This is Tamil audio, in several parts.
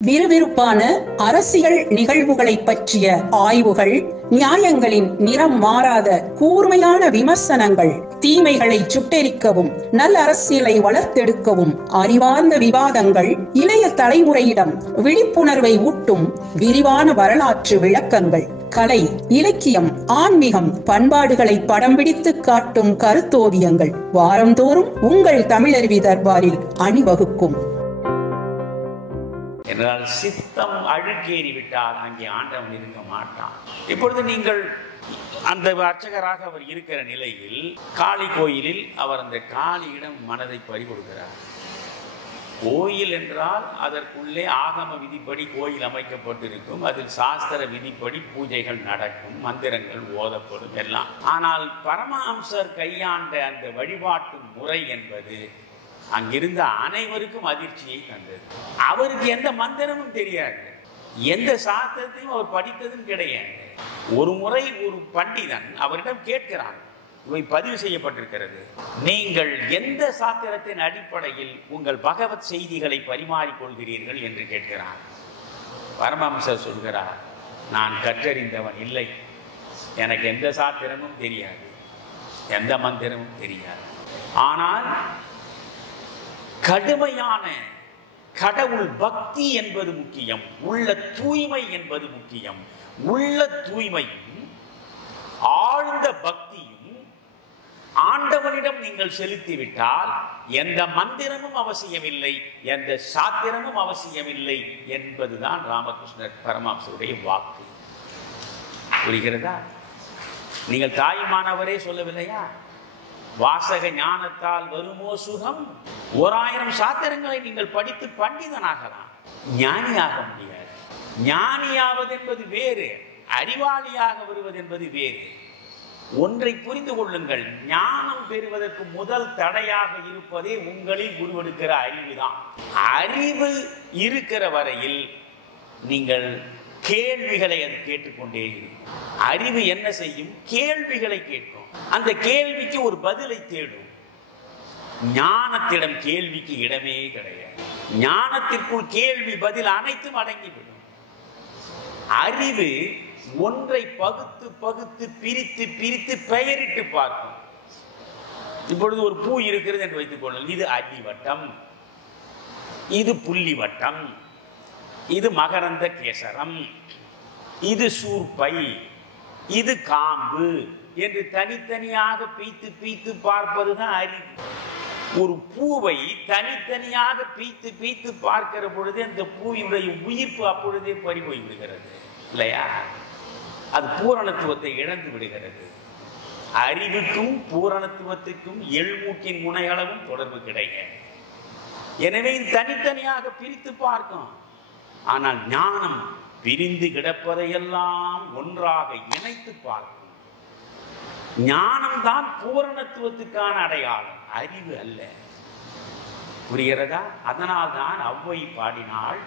விறுவிறுப்பான அரசியல் நிகழ்வுகளை பற்றிய ஆய்வுகள், நியாயங்களின் நிறம் மாறாத கூர்மையான விமர்சனங்கள், தீமைகளை சுட்டெரிக்கவும் நல்ல அரசியலை வளர்த்தெடுக்கவும் அறிவார்ந்த விவாதங்கள், இளைய தலைமுறையிடம் விழிப்புணர்வை ஊட்டும் விரிவான வரலாற்று விளக்கங்கள், கலை, இலக்கியம், ஆன்மீகம், பண்பாடுகளை படம் பிடித்து காட்டும் கருத்தோவியங்கள் வாரந்தோறும் உங்கள் தமிழருவி தர்பாரில் அணிவகுக்கும். என்றால் சித்தம் அழுக்கேறி விட்டால் அங்கே ஆண்டவன் இருக்க மாட்டான். இப்பொழுது நீங்கள் அந்த அர்ச்சகராக அவர் இருக்கிற நிலையில் காளி கோயிலில் அவர் அந்த காளியிடம் மனதை பறிகொடுக்கிறார். கோயில் என்றால் அதற்குள்ளே ஆகம விதிப்படி கோயில் அமைக்கப்பட்டிருக்கும், அதில் சாஸ்திர விதிப்படி பூஜைகள் நடக்கும், மந்திரங்கள் ஓதப்படும் எல்லாம். ஆனால் பரமஹம்சர் கையாண்ட அந்த வழிபாட்டு முறை என்பது அங்கிருந்த அனைவருக்கும் அதிர்ச்சியை தந்தது. அவருக்கு எந்த மந்திரமும் தெரியாது, எந்த சாஸ்திரத்தையும் அவர் படித்ததும் கிடையாது. ஒரு முறை ஒரு பண்டிதன் அவரிடம் கேட்கிறான், இவை பதிவு செய்யப்பட்டிருக்கிறது, நீங்கள் எந்த சாஸ்திரத்தின் அடிப்படையில் உங்கள் பகவத் செய்திகளை பரிமாறிக்கொள்கிறீர்கள் என்று கேட்கிறான். பரமஹம்சர் சொல்கிறார், நான் கற்றறிந்தவன் இல்லை, எனக்கு எந்த சாஸ்திரமும் தெரியாது, எந்த மந்திரமும் தெரியாது. ஆனால் கடுமையான கடவுள் பக்தி என்பது முக்கியம், உள்ள தூய்மை என்பது முக்கியம். உள்ள தூய்மையும் ஆழ்ந்த பக்தியும் ஆண்டவனிடம் நீங்கள் செலுத்திவிட்டால் எந்த மந்திரமும் அவசியமில்லை, எந்த சாத்திரமும் அவசியமில்லை என்பதுதான் ராமகிருஷ்ணர் பரமஹம்சருடைய வாக்கு. புரிகிறதா? நீங்கள் தாய்மானவரே சொல்லவில்லையா, வாசக ஞானத்தால் வருமோ சுகம்? 1000 சாத்திரங்களை நீங்கள் படித்து பண்டிதனாகலாம், ஞானியாக முடியாது. ஞானியாவது என்பது வேறு, அறிவாளியாக வருவது என்பது வேறு. ஒன்றை புரிந்து கொள்ளுங்கள், ஞானம் பெறுவதற்கு முதல் தடையாக இருப்பதே உங்களில் உருவெடுக்கிற அறிவுதான். அறிவு இருக்கிற வரையில் நீங்கள் கேள்விகளை அது கேட்டுக்கொண்டே இருக்கும். அறிவு என்ன செய்யும்? கேள்விகளை கேட்கும், அந்த கேள்விக்கு ஒரு பதிலை தேடும். ஞானத்திடம் கேள்விக்கு இடமே கிடையாது. ஞானத்திற்குள் கேள்வி பதில் அனைத்தும் அடங்கிவிடும். அறிவு ஒன்றை பகுத்து பகுத்து பிரித்து பிரித்து பெயரிட்டு பார்க்கும். இப்பொழுது ஒரு பூ இருக்கிறது என்று வைத்துக் கொள்ளுங்கள், இது அடிவட்டம், இது புள்ளி வட்டம், இது மகரந்த கேசரம், இது சூர்பை, இது காம்பு என்று தனித்தனியாக பீத்து பீத்து பார்ப்பதுதான் அறிவு. ஒரு பூவை தனித்தனியாக பீத்து பீத்து பார்க்கிற பொழுது அந்த பூவினுடைய உயிர்ப்பு அப்பொழுதே பறிபோய் விடுகிறது இல்லையா? அது பூரணத்துவத்தை இழந்து விடுகிறது. அறிவுக்கும் பூரணத்துவத்துக்கும் எள்மூக்கின் முனையளவும் தொடர்பு கிடையாது. எனவே தனித்தனியாக பிரித்து பார்க்கும். ஆனால் ஞானம் பிரிந்து கிடப்பதையெல்லாம் ஒன்றாக இணைத்து பார்க்கும். ஞானம்தான் பூரணத்துவத்துக்கான அடையாளம், அறிவு அல்ல. புரிகிறதா? அதனால்தான் ஔவை பாடினாள்,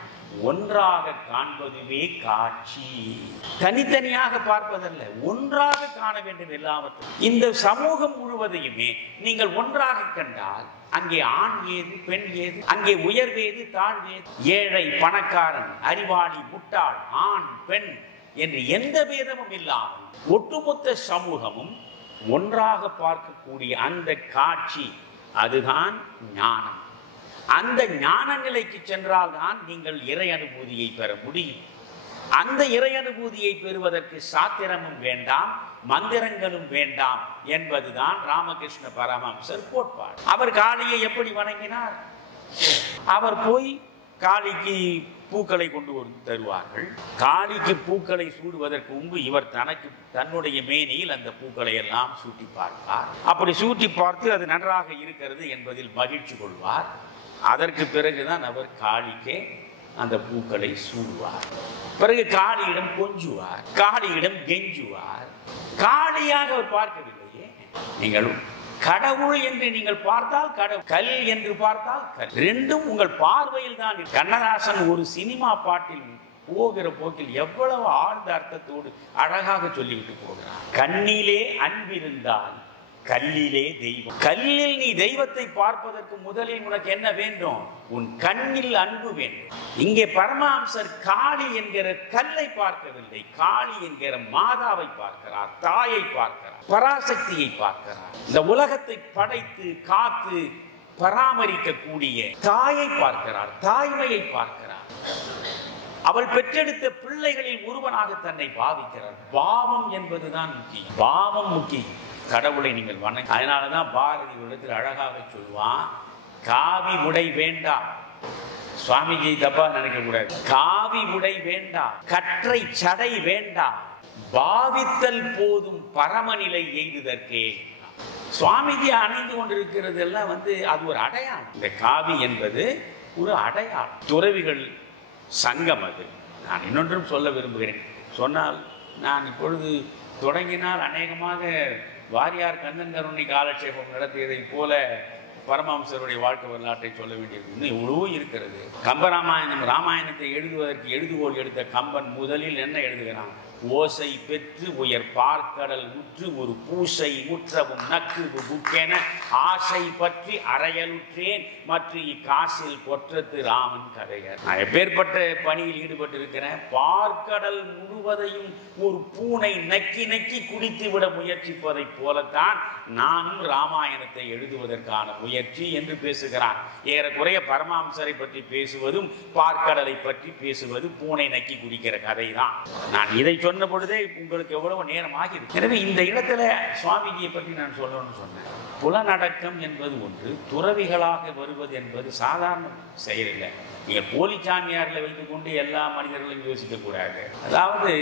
ஒன்றாக காண்பதுவே காட்சி. தனித்தனியாக பார்ப்பதல்ல, ஒன்றாக காண வேண்டும் எல்லாவற்றையும். இந்த சமூகம் முழுவதையுமே நீங்கள் ஒன்றாக கண்டால் அங்கே ஆண் ஏது பெண் ஏது, அங்கே உயர்வேது தாழ்வேது, ஏழை பணக்காரன், அறிவாளி முட்டாள், ஆண் பெண் என்று எந்த பேதமும் இல்லாமல் ஒட்டுமொத்த சமூகமும் ஒன்றாக பார்க்கக்கூடிய அந்த காட்சி, அதுதான் ஞானம். அந்த ஞான நிலைக்கு சென்றால்தான் நீங்கள் இறை அனுபூதியை பெற முடியும். அந்த இறை அனுபூதியை பெறுவதற்கு சாத்திரமும் வேண்டாம், மந்திரங்களும் வேண்டாம் என்பதுதான் ராமகிருஷ்ண பரமஹம்சர் கோட்பாடு. அவர் காளியை எப்படி வணங்கினார்? அவர் போய் காளிக்கு பூக்களை கொண்டு தருவார்கள். காளிக்கு பூக்களை சூடுவதற்கு முன்பு இவர் தன்னுடைய மேனியில் அந்த பூக்களை எல்லாம் சூட்டி பார்ப்பார். அப்படி சூட்டி பார்த்து அது நன்றாக இருக்கிறது என்பதில் மகிழ்ச்சி கொள்வார். அதற்கு பிறகுதான் அவர் காளிக்கே அந்த பூக்களை சூடுவார். பிறகு காளியிடம் கொஞ்சுவார், காளியிடம் கெஞ்சுவார். காளியாக அவர் பார்க்கவில்லையே. நீங்கள் கடவுள் என்று நீங்கள் பார்த்தால் கடவுள், கல் என்று பார்த்தால் கல், ரெண்டும் உங்கள் பார்வையில் தான். கண்ணதாசன் ஒரு சினிமா பாட்டில் போகிற போக்கில் எவ்வளவு ஆழ்ந்த அர்த்தத்தோடு அழகாக சொல்லிவிட்டு போகிறார். கண்ணிலே அன்பிருந்தால் கல்லிலே தெய்வம். கல்லில் நீ தெய்வத்தை பார்ப்பதற்கு முதலில் உனக்கு என்ன வேண்டும்? உன் கண்ணில் அன்பு வேண்டும். இங்கே பரமஹம்சர் காளி என்கிற கல்லை பார்க்கவில்லை, காளி என்கிற மாதாவை பார்க்கிறார், தாயை பார்க்கிறார், பராசக்தியை பார்க்கிறார். இந்த உலகத்தை படைத்து காத்து பராமரிக்கக்கூடிய தாயை பார்க்கிறார், தாய்மையை பார்க்கிறார். அவள் பெற்றெடுத்த பிள்ளைகளில் ஒருவனாக தன்னை பாவிக்கிறார். பாவம் என்பதுதான் முக்கியம், பாவம் முக்கியம். கடவுளை நீங்கள் வணங்க. அதனாலதான் பாரதி இடத்தில் அழகாக சொல்வான், காவி உடை வேண்டாம். சுவாமிஜி தப்பா நினைக்க கூடாது. காவி உடை வேண்டாம், கற்றை சடை வேண்டாம், பாவித்தல் போதும் பரமநிலை எய்துதற்கே. சுவாமிஜி அணிந்து கொண்டிருக்கிறது எல்லாம் அது ஒரு அடையாளம். இந்த காவி என்பது ஒரு அடையாளம், துறவிகள் சங்கம். அது நான் இன்னொன்றும் சொல்ல விரும்புகிறேன். சொன்னால் நான் இப்பொழுது தொடங்கினால் அநேகமாக வாரியார் கந்தன் கருணை காலட்சேபம் நடத்தியதை போல பரமஹம்சருடைய வாழ்க்கை வரலாற்றை சொல்ல வேண்டியது இன்னும் எவ்வளவோ இருக்கிறது. கம்பராமாயணம், ராமாயணத்தை எழுதுவதற்கு எழுதுகோள் எடுத்த கம்பன் முதலில் என்ன எழுதுகிறான்? ஓசை பெற்று உயர் பார்க்கடல் உற்று ஒரு பூசை முற்றவும் நக்கு புக்கென ஆசை பற்றி அறையலுற்றேன் மற்ற இக்காசில் கொற்றத்து ராமன் கதையர். நான் எப்பேற்பட்ட பணியில் ஈடுபட்டு இருக்கிறேன். பார்க்கடல் முழுவதையும் ஒரு பூனை நக்கி நக்கி குடித்து விட முயற்சிப்பதை போலத்தான் நானும் ராமாயணத்தை எழுதுவதற்கான முயற்சி என்று பேசுகிறான். ஏறக்குறைய பரமஹம்சரை பற்றி பேசுவதும் பார்க்கடலை பற்றி பேசுவது பூனை நக்கி குடிக்கிற கதை தான். நான் இதை சொன்ன பொழுதே உங்களுக்கு எவ்வளவு நேரம் ஆகிருக்கு. எனவே இந்த இடத்துல சுவாமிஜியை பற்றி நான் சொல்லணும்னு சொன்னேன். புலனடக்கம் என்பது ஒன்று, துறவிகளாக வருவது என்பது சாதாரண செயல் இல்லை. நீங்கள் போலிச்சாமியாரில் வைத்துக் கொண்டு எல்லா மனிதர்களையும் யோசிக்க கூடாது. அதாவது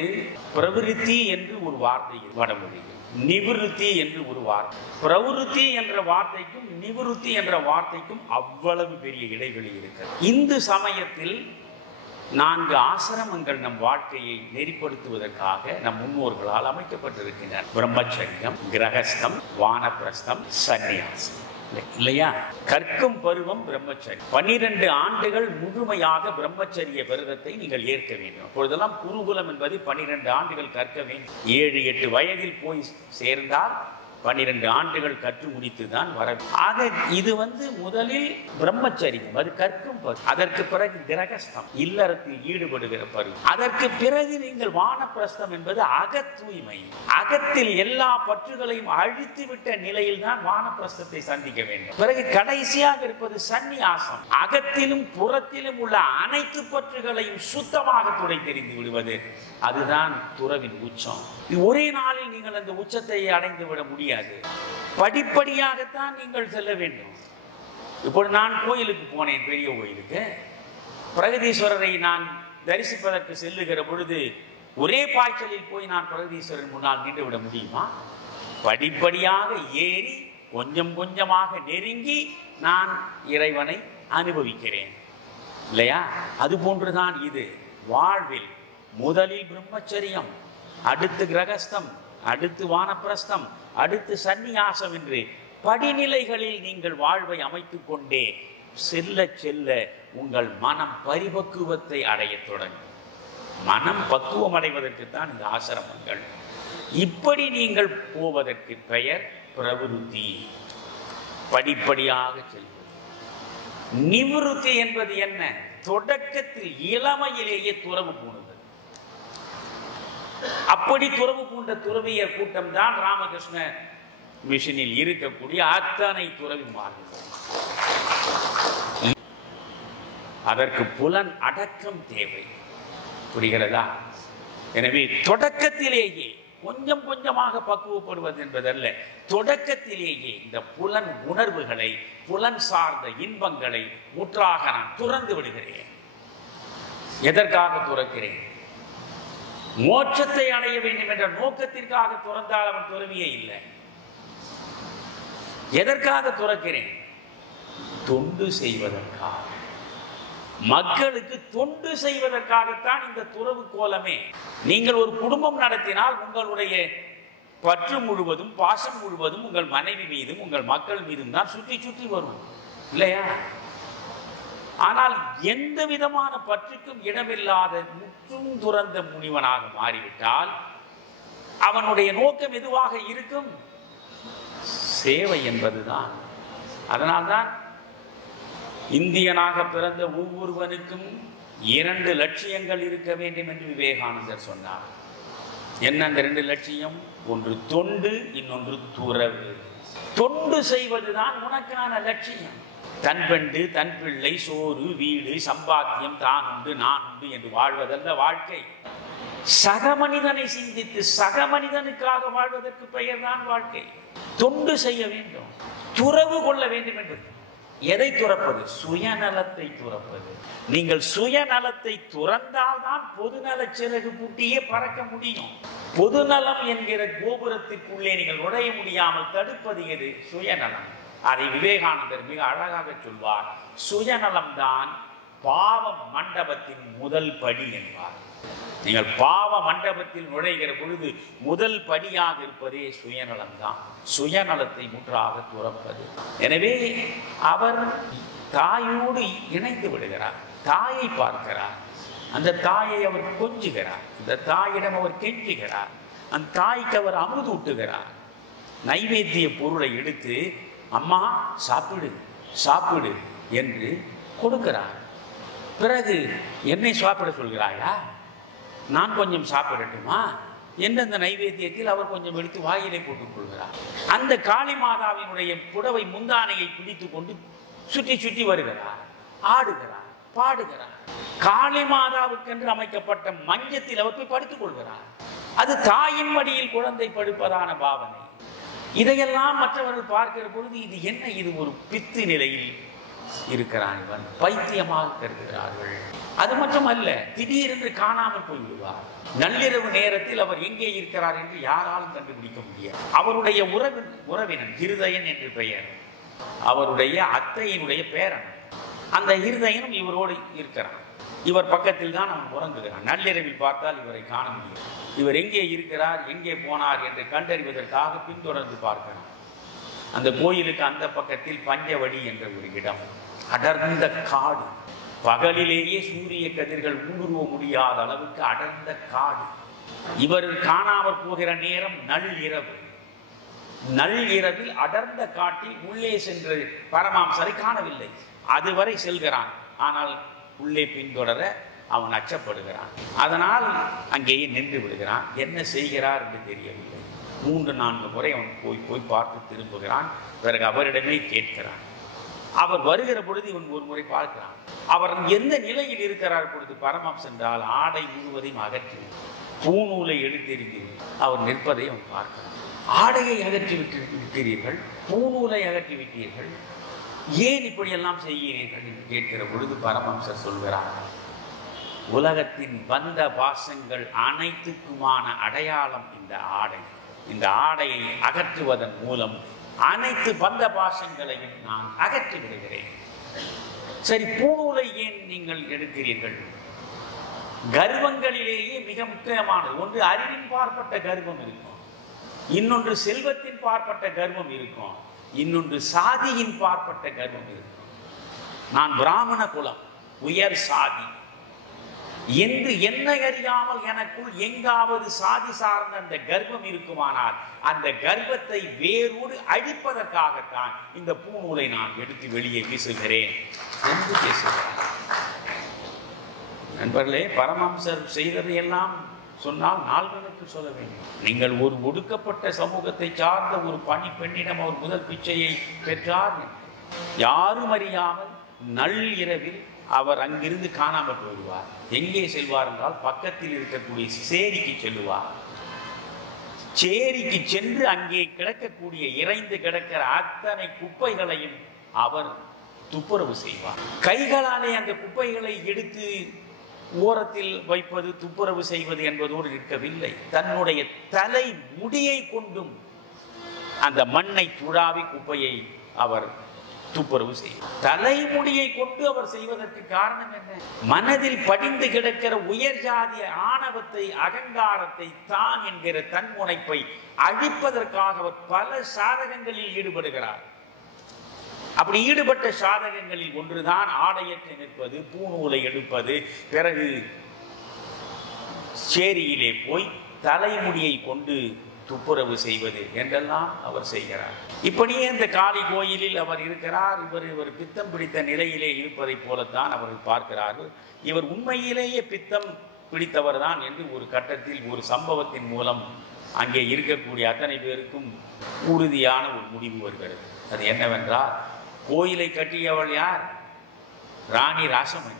பிரவிருத்தி என்று ஒரு வார்த்தை வடமொழியில், நிவிருத்தி என்று ஒரு வார்த்தை. பிரவிருத்தி என்ற வார்த்தைக்கும் நிவிருத்தி என்ற வார்த்தைக்கும் அவ்வளவு பெரிய இடைவெளி இருக்கிறது. இந்து சமயத்தில் 4 ஆசிரமங்கள் நம் வாழ்க்கையை நெறிப்படுத்துவதற்காக நம் முன்னோர்களால் அமைக்கப்பட்டிருக்கின்றன. பிரம்மச்சரியம், கிரகஸ்தம், வானப்பிரஸ்தம், சந்நியாசம். இல்லையா? கற்கும் பருவம் பிரம்மச்சரியம். 12 ஆண்டுகள் முழுமையாக பிரம்மச்சரிய விரதத்தை நீங்கள் ஏற்க வேண்டும். அப்பொழுதெல்லாம் குருகுலம் என்பது 12 ஆண்டுகள் கற்க வேண்டும். 7-8 வயதில் போய் சேர்ந்தால் 12 ஆண்டுகள் கற்று முடித்துதான் வர. ஆக இது முதலில் பிரம்மச்சரியம், அது கற்கும் பருவம். அதற்கு பிறகு கிரகஸ்தம், இல்லறத்தில் ஈடுபடுகிற பருவம். அதற்கு பிறகு நீங்கள் வானப்பிரஸ்தம் என்பது அகத் தூய்மை. அகத்தில் எல்லா பற்றுகளையும் அழித்து விட்ட நிலையில் தான் வானப்பிரஸ்தத்தை சந்திக்க வேண்டும். பிறகு கடைசியாக இருப்பது சந்நியாசம். அகத்திலும் புறத்திலும் உள்ள அனைத்து பற்றுகளையும் சுத்தமாக துடை தெரிந்து விடுவது. அதுதான் துறவின் உச்சம். ஒரே நாளில் நீங்கள் அந்த உச்சத்தை அடைந்து விட முடியாது. படிப்படியாகத்தான் நீங்கள் செல்ல வேண்டும். இப்போ நான் கோயிலுக்கு போனேன், பெரிய கோயிலுக்கு. பிரகதீஸ்வரரை நான் தரிசிப்பதற்கு செல்லுகிற பொழுது ஒரே பாய்ச்சலில் போய் நான் பிரகதீஸ்வரன் முன்னால் நின்று விட முடியுமா? படிப்படியாக ஏறி கொஞ்சம் கொஞ்சமாக நெருங்கி நான் இறைவனை அனுபவிக்கிறேன், இல்லையா? அது போன்றுதான் இது வாழ்வில். முதலில் பிரம்மச்சரியம், அடுத்து கிரகஸ்தம், அடுத்து வானப்பிரஸ்தம், அடுத்து சந்நியாசம் என்று படிநிலைகளில் நீங்கள் வாழ்வை அமைத்துக் கொண்டே செல்ல செல்ல உங்கள் மனம் பரிபக்குவத்தை அடைய தொடங்கும். மனம் பக்குவம் அடைவதற்குத்தான் இந்த ஆசிரமங்கள். இப்படி நீங்கள் போவதற்கு பெயர் பிரவிருத்தி. படிப்படியாக செல்வது. நிவிருத்தி என்பது என்ன? தொடக்கத்தில் இளமையிலேயே துறவு பூணுதல். அப்படி துறவு பூண்ட துறவியர் கூட்டம் தான் ராமகிருஷ்ண மிஷனில் இருக்கக்கூடிய அத்தனை துறவிமார்கள். அதற்கு புலன் அடக்கம் தேவை. புரிகிறதா? எனவே தொடக்கத்திலேயே கொஞ்சம் கொஞ்சமாக பக்குவப்படுவது என்பதல்ல, தொடக்கத்திலேயே இந்த புலன் உணர்வுகளை, புலன் சார்ந்த இன்பங்களை முற்றாக நான் துறந்து விடுகிறேன். எதற்காக துறக்கிறேன்? மோட்சத்தை அடைய வேண்டும் என்ற நோக்கத்திற்காக துறந்தால் அவன் துறவியே இல்லை. எதற்காக துறக்கிறேன்? தொண்டு செய்வதற்காக, மக்களுக்கு தொண்டு செய்வதற்காகத்தான் இந்த துறவு கோலமே. நீங்கள் ஒரு குடும்பம் நடத்தினால் உங்களுடைய பற்று முழுவதும், பாசம் முழுவதும் உங்கள் மனைவி மீதும் உங்கள் மக்கள் மீதும் தான் சுற்றி சுற்றி வரும், இல்லையா? ஆனால் எந்த விதமான பற்றுக்கும் இடமில்லாத முற்றும் துறந்த முனிவனாக மாறிவிட்டால் அவனுடைய நோக்கம் எதுவாக இருக்கும்? சேவை என்பதுதான். அதனால்தான் இந்தியனாக பிறந்த ஒவ்வொருவனுக்கும் 2 லட்சியங்கள் இருக்க வேண்டும் என்று விவேகானந்தர் சொன்னார். என்ன அந்த 2 லட்சியம்? ஒன்று தொண்டு, இன்னொன்று துறவு. தொண்டு செய்வதுதான் உனக்கான லட்சியம். தன் பெண்டு, தன் பிள்ளை, சோறு, வீடு, சம்பாத்தியம், தான் உண்டு நான் உண்டு என்று வாழ்வதல்ல வாழ்க்கை. சக மனிதனை சிந்தித்து சக மனிதனுக்காக வாழ்வதற்கு பெயர் தான் வாழ்க்கை. தொண்டு செய்ய வேண்டும், துறவு கொள்ள வேண்டும் என்பது. எதை துறப்பது? சுயநலத்தை துறப்பது. நீங்கள் சுயநலத்தை துறந்தால்தான் பொதுநல சிறகு பூட்டியே பறக்க முடியும். பொதுநலம் என்கிற கோபுரத்திற்குள்ளே நீங்கள் நுழைய முடியாமல் தடுப்பது எது? சுயநலம். அதை விவேகானந்தர் மிக அழகாக சொல்வார். சுயநலம்தான் பாவ மண்டபத்தின் முதல் படி என்பார். நீங்கள் பாவ மண்டபத்தில் நுழைகிற பொழுது முதல் படியாக இருப்பதே சுயநலம்தான். சுயநலத்தை முற்றாக துறப்பது. எனவே அவர் தாயோடு இணைந்து விடுகிறார். தாயை பார்க்கிறார். அந்த தாயை அவர் கொஞ்சுகிறார். அந்த தாயிடம் அவர் கெஞ்சுகிறார். அந்த தாய்க்கு அவர் அமுதூட்டுகிறார். நைவேத்திய பொருளை எடுத்து அம்மா சாப்பிடு சாப்பிடு என்று கொடுக்கிறார். பிறகு என்னை சாப்பிட சொல்கிறாயா, நான் கொஞ்சம் சாப்பிடட்டுமா என்று அந்த நைவேத்தியத்தில் அவர் கொஞ்சம் எடுத்து வாயிலை போட்டுக் கொள்கிறார். அந்த காளி மாதாவினுடைய புடவை முந்தானையை பிடித்து கொண்டு சுற்றி சுற்றி வருகிறார், ஆடுகிறார், பாடுகிறார். காளி மாதாவுக்கென்று அமைக்கப்பட்ட மஞ்சத்தில் அவர் போய் படுத்துக் கொள்கிறார். அது தாயின் மடியில் குழந்தை படுப்பதான பாவனை. இதையெல்லாம் மற்றவர்கள் பார்க்கிற பொழுது இது என்ன, இது ஒரு பித்து நிலையில் இருக்கிறான், இவன் பைத்தியமாக கருதுகிறார்கள். அது மட்டுமல்ல, திடீரென்று காணாமல் போய்விடுவார். நள்ளிரவு நேரத்தில் அவர் எங்கே இருக்கிறார் என்று யாராலும் கண்டுபிடிக்க முடியாது. அவருடைய உறவினன் ஹிருதயன் என்று பெயர், அவருடைய அத்தையினுடைய பேரன். அந்த ஹிருதயனும் இவரோடு இருக்கிறான். இவர் பக்கத்தில் தான் அவன் உறங்குகிறான். நள்ளிரவில் பார்த்தால் இவரை காண முடியும். இவர் எங்கே இருக்கிறார், எங்கே போனார் என்று கண்டறிவதற்காக பின்தொடர்ந்து பார்க்கிறான். அந்த கோயிலுக்கு அந்த பக்கத்தில் பஞ்சவடி என்ற ஒரு இடம், அடர்ந்த காடு. பகலிலேயே சூரிய கதிர்கள் ஊடுருவ முடியாத அளவுக்கு அடர்ந்த காடு. இவர் காணாமற் போகிற நேரம் நள்ளிரவு. நள்ளிரவில் அடர்ந்த காட்டில் உள்ளே சென்று பரமாம்சரை காணவில்லை. அதுவரை செல்கிறான். ஆனால் உள்ளே பின்தொடர அவன் அச்சப்படுகிறான். அதனால் அங்கேயே நின்று விடுகிறான். என்ன செய்கிறார் என்று தெரியவில்லை. 3-4 முறை அவன் போய் பார்த்து திரும்புகிறான். பிறகு அவரிடமே கேட்கிறான். அவர் வருகிற பொழுது இவன் ஒரு முறை பார்க்கிறான். அவர் எந்த நிலையில் இருக்கிறார் பொழுது பரமம் சென்றால் ஆடை முழுவதையும் அகற்றி பூநூலை எடுத்தெறிந்து அவர் நிற்பதை அவன் பார்க்கிறான். ஆடையை அகற்றி விட்டீர்கள், பூநூலை அகற்றி விட்டீர்கள், ஏன் இப்படியெல்லாம் செய்கிறீர்கள் என்று கேட்கிற பொழுது பரமம்சர் சொல்கிறார், உலகத்தின் பந்த பாசங்கள் அனைத்துக்குமான அடையாளம் இந்த ஆடை. இந்த ஆடையை அகற்றுவதன் மூலம் அனைத்து பந்த பாசங்களையும் நான் அகற்றி விடுகிறேன். சரி, பூநூலை ஏன் நீங்கள் எடுக்கிறீர்கள்? கர்வங்களிலேயே மிக முக்கியமானது ஒன்று அறிவின் பார்ப்பட்ட கர்வம் இருக்கும், இன்னொன்று செல்வத்தின் பார்ப்பட்ட கர்வம் இருக்கும், இன்னொன்று சாதியின் பார்ப்பட்ட கர்வம் இருக்கும். நான் பிராமண குலம், உயர் சாதி என்று என்னை அறியாமல் எனக்குள் எங்காவது சாதி சார்ந்த அந்த கர்வம் இருக்குமானால் அந்த கர்வத்தை வேரோடு அழிப்பதற்காகத்தான் இந்த பூநூலை நான் எடுத்து வெளியே வீசுகிறேன் என்று பேசுகிறார். நண்பர்களே, பரமஹம்சர் செய்ததையெல்லாம் சொன்னால் நாள்களுக்கு சொல்ல வேண்டும். நீங்கள் ஒரு ஒடுக்கப்பட்ட சமூகத்தை சார்ந்த ஒரு பணி பெண்ணிடம் அவர் முதல் பிச்சையை பெற்றார். யாரும் அறியாமல் நள்ளிரவில் அவர் அங்கிருந்து காணாமல் போடுவார். எங்கே செல்வார் என்றால் பக்கத்தில் இருக்கக்கூடிய சேரிக்கு செல்லுவார். சேரிக்கு சென்று அங்கே கிடக்கக்கூடிய இறைந்து கிடக்கிற அத்தனை குப்பைகளையும் அவர் துப்புரவு செய்வார். கைகளாலே அந்த குப்பைகளை எடுத்து ஓரத்தில் வைப்பது, துப்புரவு செய்வது என்பதோடு இருக்கவில்லை, தன்னுடைய தலை முடியை கொண்டும் அந்த மண்ணை துழாவி குப்பையை அவர் துப்புரவு செய்வார். தலைமுடியை கொண்டு அவர் செய்வதற்கு காரணம் என்ன? மனதில் படிந்து கிடக்கிற உயர் ஜாதிய ஆணவத்தை, அகங்காரத்தை, தான் என்கிற தன்முனைப்பை அழிப்பதற்காக அவர் பல சாதகங்களில் ஈடுபடுகிறார். அப்படி ஈடுபட்ட சாதகங்களில் ஒன்றுதான் ஆடையற்று நிற்பது, பூநூலை எடுப்பது. பிறகு சேரியிலே போய் தலைமுடியை கொண்டு துப்புரவு செய்வது என்றெல்லாம் அவர் செய்கிறார். இப்படியே இந்த காளி கோயிலில் அவர் இருக்கிறார். இவர் பித்தம் பிடித்த நிலையிலே இருப்பதை போலத்தான் அவர்கள் பார்க்கிறார்கள். இவர் உண்மையிலேயே பித்தம் பிடித்தவர் தான் என்று ஒரு கட்டத்தில் ஒரு சம்பவத்தின் மூலம் அங்கே இருக்கக்கூடிய அத்தனை பேருக்கும் உறுதியான ஒரு முடிவு வருகிறது. அது என்னவென்றால், கோயிலை கட்டியவள் யார்? ராணி ராசமணி.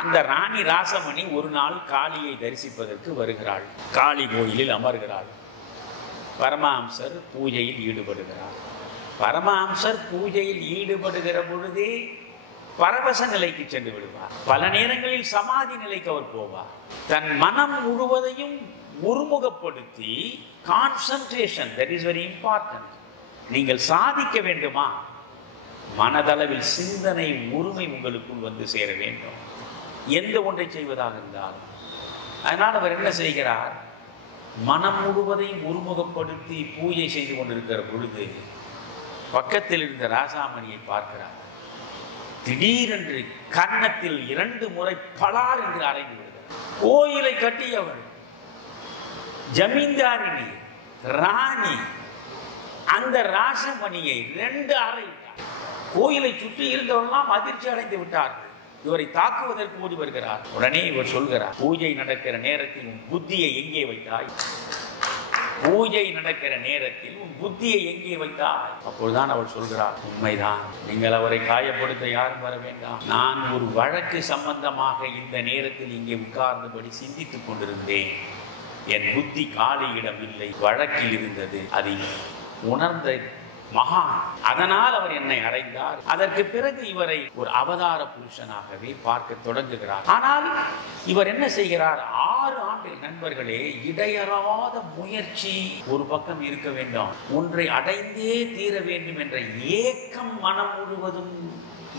அந்த ராணி ராசமணி ஒரு நாள் காளியை தரிசிப்பதற்கு வருகிறாள். காளி கோயிலில் அமர்கிறாள். பரமஹம்சர் பூஜையில் ஈடுபடுகிறார். பரமஹம்சர் பூஜையில் ஈடுபடுகிற பொழுதே பரவச நிலைக்கு சென்று விடுவார். பல நேரங்களில் சமாதி நிலைக்கு அவர் போவார். தன் மனம் முழுவதையும் ஒருமுகப்படுத்தி, concentration, that is very important. நீங்கள் சாதிக்க வேண்டுமா, மனதளவில் சிந்தனை உரிமை உங்களுக்குள் வந்து சேர வேண்டும், எந்த ஒன்றை செய்வதாக இருந்தாலும். அதனால் அவர் என்ன செய்கிறார், மனம் முழுவதையும் ஒருமுகப்படுத்தி பூஜை செய்து கொண்டிருக்கிற பொழுது பக்கத்தில் இருந்த ராசாமணியை பார்க்கிறார். திடீரென்று கன்னத்தில் 2 முறை பலார் என்று அறைந்து விடுகிறார். கோயிலை கட்டியவர், ஜமீன்தாரிணி, ராணி, அந்த ராசமணியை 2 அறையிட்டார். கோயிலை சுற்றி இருந்தவரெல்லாம் அதிர்ச்சி அடைந்து விட்டார்கள். இவரை தாக்குவதற்கு ஓடி வருகிறார். உடனே இவர் சொல்கிறார், பூஜை நடக்கிற நேரத்தில் உன் புத்தியை எங்கே வைத்தாய்? பூஜை நடக்கிற நேரத்தில் உன் புத்தியை எங்கே வைத்தாய்? அப்பொழுதுதான் அவள் சொல்கிறார், உண்மைதான், நீங்கள் அவரை காயப்படுத்த யாரும் வர வேண்டாம். நான் ஒரு வழக்கு சம்பந்தமாக இந்த நேரத்தில் இங்கே உட்கார்ந்தபடி சிந்தித்துக் கொண்டிருந்தேன். என் புத்தி காளியிடம் இல்லை, வழக்கில் இருந்தது. அதை உணர்ந்த மகான், அதனால் அவர் என்னை அறைந்தார். அதற்கு பிறகு இவரை ஒரு அவதார புருஷனாகவே பார்க்க தொடங்குகிறார். ஆனால் இவர் என்ன செய்கிறார், 6 ஆண்டு நண்பர்களே, இடையறாத முயற்சி ஒரு பக்கம் இருக்க வேண்டும். ஒன்றை அடைந்தே தீர வேண்டும் என்ற ஏக்கம் மனம் முழுவதும்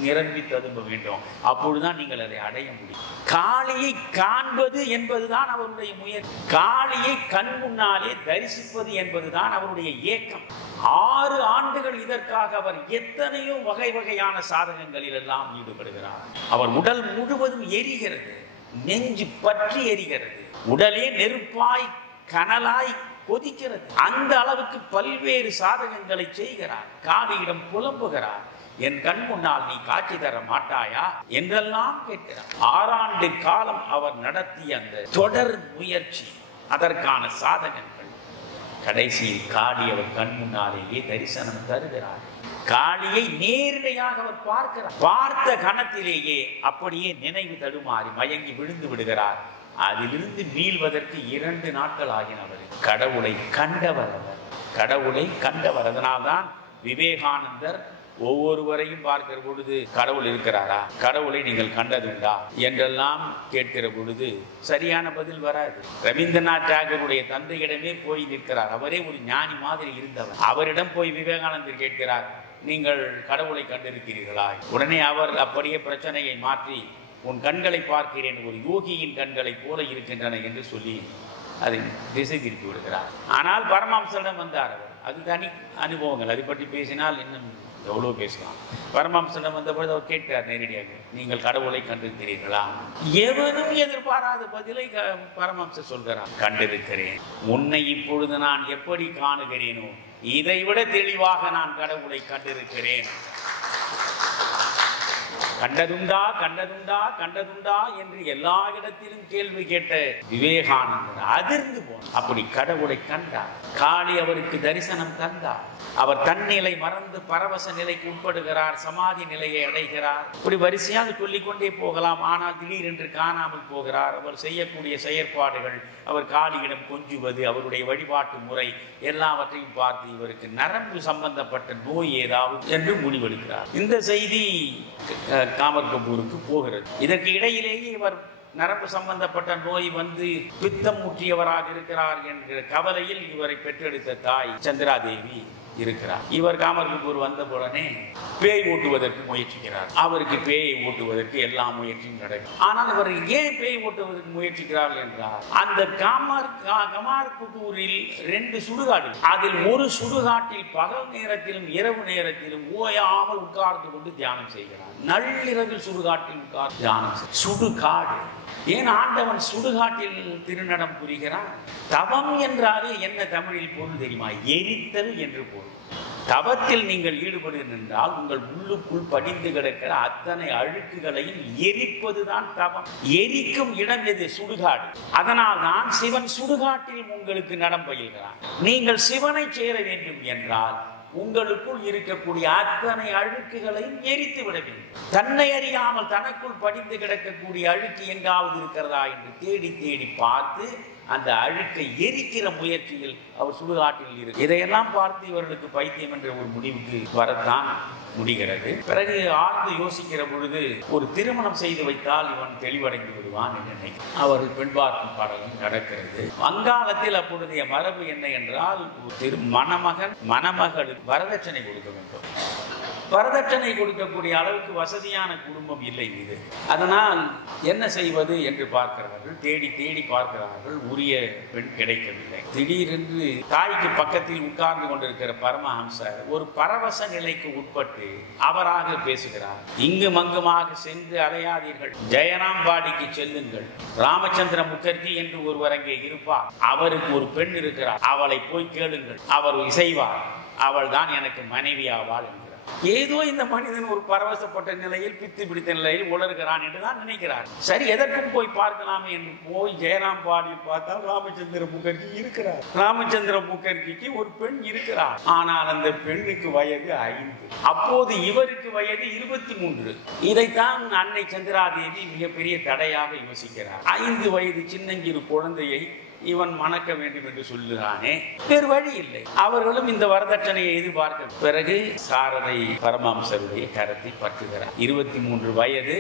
நிரம்பி ததும்ப வேண்டும். அப்பொழுதுதான் நீங்கள் அதை அடைய முடியும். காளியை காண்பது என்பதுதான் அவருடைய முயற்சி. காளியை கண் முன்னாலே தரிசிப்பது என்பதுதான் அவருடைய ஏக்கம். 6 ஆண்டுகள் இதற்காக அவர் எத்தனையோ வகை வகையான சாதகங்களில் எல்லாம் ஈடுபடுகிறார். அவர் உடல் முழுவதும் எரிகிறது, நெஞ்சு பற்றி எரிகிறது, உடலே நெருப்பாய் கனலாய் கொதிக்கிறது. அந்த அளவுக்கு பல்வேறு சாதகங்களை செய்கிறார். காளியிடம் புலம்புகிறார், என் கண் முன்னால் நீ காட்சி தர மாட்டாயா என்றெல்லாம் கேட்கிறார். 6 ஆண்டு காலம் அவர் நடத்திய அந்த தொடர் முயற்சி, அதற்கான சாதகங்கள், கடைசியில் காளி அவர் கண் முன்னாலேயே தரிசனம் தருகிறார். காளியை நேரடியாக அவர் பார்க்கிறார். பார்த்த கணத்திலேயே அப்படியே நினைவு தடுமாறி மயங்கி விழுந்து விடுகிறார். அதிலிருந்து மீள்வதற்கு 2 நாட்கள் ஆகினவர். கடவுளை கண்டவர் அவர், கடவுளை கண்டவர். அதனால்தான் விவேகானந்தர் ஒவ்வொருவரையும் பார்க்கிற பொழுது கடவுள் இருக்கிறாரா, கடவுளை நீங்கள் கண்டதுண்டா என்றெல்லாம் கேட்கிற பொழுது சரியான பதில் வராது. ரவீந்திரநாத் டாகருடைய தந்தையிடமே போய் நிற்கிறார். அவரே ஒரு ஞானி மாதிரி இருந்தவர். அவரிடம் போய் விவேகானந்தர் கேட்கிறார், நீங்கள் கடவுளை கண்டிருக்கிறீர்களா? உடனே அவர் அப்படியே பிரச்சனையை மாற்றி, உன் கண்களை பார்க்கிறேன், ஒரு யோகியின் கண்களை போல இருக்கின்றன என்று சொல்லி அதை திசை திருப்பி விடுகிறார். ஆனால் பரமஹம்சரிடம் வந்தார் அவர். அது தனி அனுபவங்கள், அதை பற்றி பேசினால் இன்னும் எவ்வளோ பேசலாம். பரமஹம்சரிடம் வந்தபொழுது அவர் கேட்டார் நேரடியாக, நீங்கள் கடவுளை கண்டிருக்கிறீர்களா? எவரும் எதிர்பாராத பதிலை பரமஹம்சர் சொல்கிறார், கண்டிருக்கிறேன். உன்னை இப்பொழுது நான் எப்படி காணுகிறேனோ இதைவிட தெளிவாக நான் கடவுளை கண்டிருக்கிறேன். கண்டதுண்டா கண்டதுண்டா கண்டதுண்டா என்று எல்லா இடத்திலும் கேள்வி கேட்ட விவேகானந்தர் அதிர்ந்து போனார். அப்படி கடவுளை கண்டார். காளி அவருக்கு தரிசனம் தந்தார். அவர் தன்னிலை மறந்து பரவச நிலைக்கு உட்படுகிறார், சமாதி நிலையை அடைகிறார். இப்படி வரிசையாக சொல்லிக்கொண்டே போகலாம். ஆனால் திடீரென்று காணாமல் போகிறார். அவர் செய்யக்கூடிய செயற்பாடுகள், அவர் காளியிடம் கொஞ்சுவது, அவருடைய வழிபாட்டு முறை எல்லாவற்றையும் பார்த்து இவருக்கு நரம்பு சம்பந்தப்பட்ட நோய் ஏதாவது என்று முடிவெடுக்கிறார். இந்த செய்தி காமர் கபூருக்கு போகிறது. இதற்கு இடையிலேயே இவர் நரம்பு சம்பந்தப்பட்ட நோய் வந்து பித்தம் ஊற்றியவராக இருக்கிறார் என்கிற கவலையில் இவரை பெற்றெடுத்த தாய் சந்திராதேவி இருக்கிறார். இவர் காமர் கபூர் வந்த உடனே பேய் ஓட்டுவதற்கு முயற்சிக்கிறார். அவருக்கு பேயை ஓட்டுவதற்கு எல்லா முயற்சியும் நடக்கும். ஆனால் இவர் ஏன் பேய் ஓட்டுவதற்கு முயற்சிக்கிறார் என்றால், அந்த காமர் கபூரில் 2 சுடுகாடு, அதில் ஒரு சுடுகாட்டில் பகல் நேரத்திலும் இரவு நேரத்திலும் ஓயாமல் உட்கார்ந்து கொண்டு தியானம் செய்கிறார். நள்ளிரவில் சுடுகாட்டில் உட்கார்ந்து தியானம். சுடுகாடு ஏன் ஆண்டவன் சுடுகாட்டில் திருநடம் புரிகிறான்? தவம் என்றாலே என்ன தமிழில் பொருள் தெரியுமா? எரித்தல் என்று பொருள். தவத்தில் நீங்கள் ஈடுபடுகிறீர்கள் என்றால் உங்கள் உள்ளுக்குள் படிந்து கிடக்கிற அத்தனை அழுக்குகளையும் எரிப்பதுதான் தவம். எரிக்கும் இடம் எது? சுடுகாடு. அதனால் தான் சிவன் சுடுகாட்டில் உங்களுக்கு நடம் பயில்கிறான். நீங்கள் சிவனை சேர வேண்டும் என்றால் உங்களுக்குள் இருக்கக்கூடிய அத்தனை அழுக்குகளையும் எரித்து விட வேண்டும். தன்னை அறியாமல் தனக்குள் படிந்து கிடக்கக்கூடிய அழுக்கு எங்காவது இருக்கிறதா என்று தேடி தேடி பார்த்து அந்த அழுக்கை எரிக்கிற முயற்சியில் அவர் சுடுகாட்டில் இருக்கு. இதையெல்லாம் பார்த்து இவர்களுக்கு பைத்தியம் என்ற ஒரு முடிவுக்கு வரத்தான் முடிகிறது. பிறகு ஆழ்ந்து யோசிக்கிற பொழுது ஒரு திருமணம் செய்து வைத்தால் இவன் தெளிவடைந்து விடுவான் என்று நினைக்கிறார். அவர் பெண் பார்க்கும் பாடலும் நடக்கிறது. வங்காளத்தில் அப்பொழுதைய மரபு என்ன என்றால், மணமகன் மணமகளுக்கு வரதட்சணை கொடுக்க வேண்டும். வரதட்சணை கொடுக்கக்கூடிய அளவுக்கு வசதியான குடும்பம் இல்லை இது. அதனால் என்ன செய்வது என்று பார்க்கிறார்கள், தேடி தேடி பார்க்கிறார்கள். உரிய பெண் கிடைக்கவில்லை. திடீரென்று தாய்க்கு பக்கத்தில் உட்கார்ந்து கொண்டிருக்கிற பரமஹம்சர் ஒரு பரவச நிலைக்கு உட்பட்டு அவராக பேசுகிறார். இங்கு மங்குமாக சென்று அலையாதீர்கள், ஜெயராம்பாடிக்கு செல்லுங்கள். ராமச்சந்திர முகர்ஜி என்று ஒருவர் அங்கே இருப்பார், அவருக்கு ஒரு பெண் இருக்கிறார், அவளை போய் கேளுங்கள், அவர் இசைவார், அவள் தான் எனக்கு மனைவி ஆவாள் என்கிறார். ஏதோ இந்த மனிதன் ஒரு பரவசப்பட்ட நிலையில் பித்து பிடித்த நிலையில் உலர்கிறான் என்றுதான் நினைக்கிறார். சரி, எதற்கும் போய் பார்க்கலாமே என்று போய் ஜெயராம்பாடியில் பார்த்தால் ராமச்சந்திர முகர்ஜி இருக்கிறார். ராமச்சந்திர முகர்ஜிக்கு ஒரு பெண் இருக்கிறார். ஆனால் அந்த பெண்ணுக்கு வயது 5. அப்போது இவருக்கு வயது 23. இதைத்தான் அன்னை சந்திராதேவி மிகப்பெரிய தடையாக யோசிக்கிறார். 5 வயது சின்னஞ்சிறு குழந்தையை இவன் மணக்க வேண்டும் என்று சொல்லுகிறானே, வேறு வழி இல்லை. அவர்களும் இந்த வரதட்சணையை எதிர்பார்க்க. பிறகு சாரதை பரமஹம்சருடைய கரத்தை பற்றுகிறார். 23 வயது,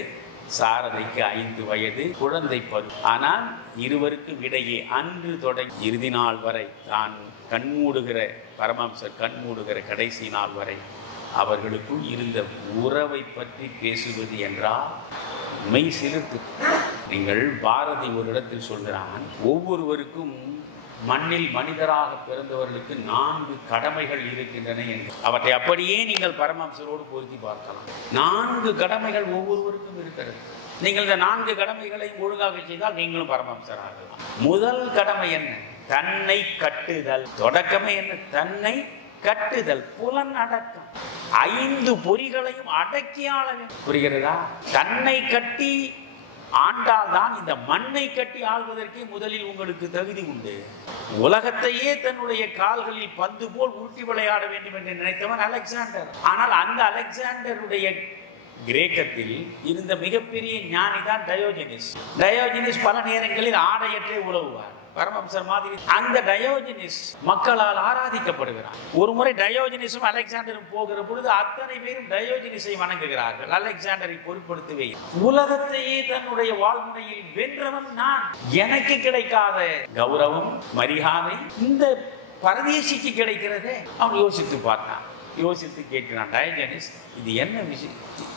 சாரதைக்கு 5 வயது, குழந்தை பருவம். ஆனால் இருவருக்கும் இடையே அன்று தொடங்கி இறுதி நாள் வரை, தான் கண்மூடுகிற பரமஹம்சர் கண்மூடுகிற கடைசி நாள் வரை அவர்களுக்குள் இருந்த உறவை பற்றி பேசுவது என்றால் மெய் சிலிர்த்து. நீங்கள் பாரதி ஒரு இடத்தில் சொல்கிறான், ஒவ்வொருவருக்கும் மண்ணில் மனிதராக பிறந்தவர்களுக்கு 4 கடமைகள் இருக்கின்றன என்று. அவற்றை அப்படியே நீங்கள் பரமஹம்சரோடு பொருத்தி பார்க்கலாம். 4 கடமைகள் ஒவ்வொருவருக்கும் இருக்கிறது. நீங்கள் இந்த 4 கடமைகளை ஒழுங்காக செய்தால் நீங்களும் பரமஹம்சராகலாம். முதல் கடமை என்ன? தன்னை கட்டுதல். தொடக்கமே என்ன? தன்னை கட்டுதல், புலன் அடக்கம். 5 பொறிகளையும் அடக்கி ஆள வேண்டும். புரிகிறதா? தன்னை கட்டி ஆண்டால் தான் இந்த மண்ணை கட்டி ஆள்வதற்கே முதலில் உங்களுக்கு தகுதி உண்டு. உலகத்தையே தன்னுடைய கால்களில் பந்து போல் உருட்டி விளையாட வேண்டும் என்று நினைத்தவன் அலெக்சாண்டர். ஆனால் அந்த அலெக்சாண்டருடைய கிரேக்கத்தில் இருந்த மிகப்பெரிய ஞானி தான் டயோஜெனிஸ். டயோஜெனிஸ் பல நேரங்களில் ஆடையற்றே உலவுவார். பரமஹம்சர் மாதிரி அந்த டயோஜெனிஸ் மக்களால் ஆராதிக்கப்படுகிறார். ஒரு முறை டயோஜெனிஸும் அலெக்சாண்டரும் போகிற பொழுது அத்தனை பேரும் டயோஜெனிஸை வணங்குகிறார்கள். அலெக்சாண்டரை பொருட்படுத்தவே, உலகத்தையே தன்னுடைய வாழ்முனையில் வென்றவன் நான், எனக்கு கிடைக்காத கௌரவம் மரியாதை இந்த பரதேசிக்கு கிடைக்கிறதே. அவன் யோசித்து பார்த்தான். யோசித்து கேட்கிறான், டயோஜெனிஸ், இது என்ன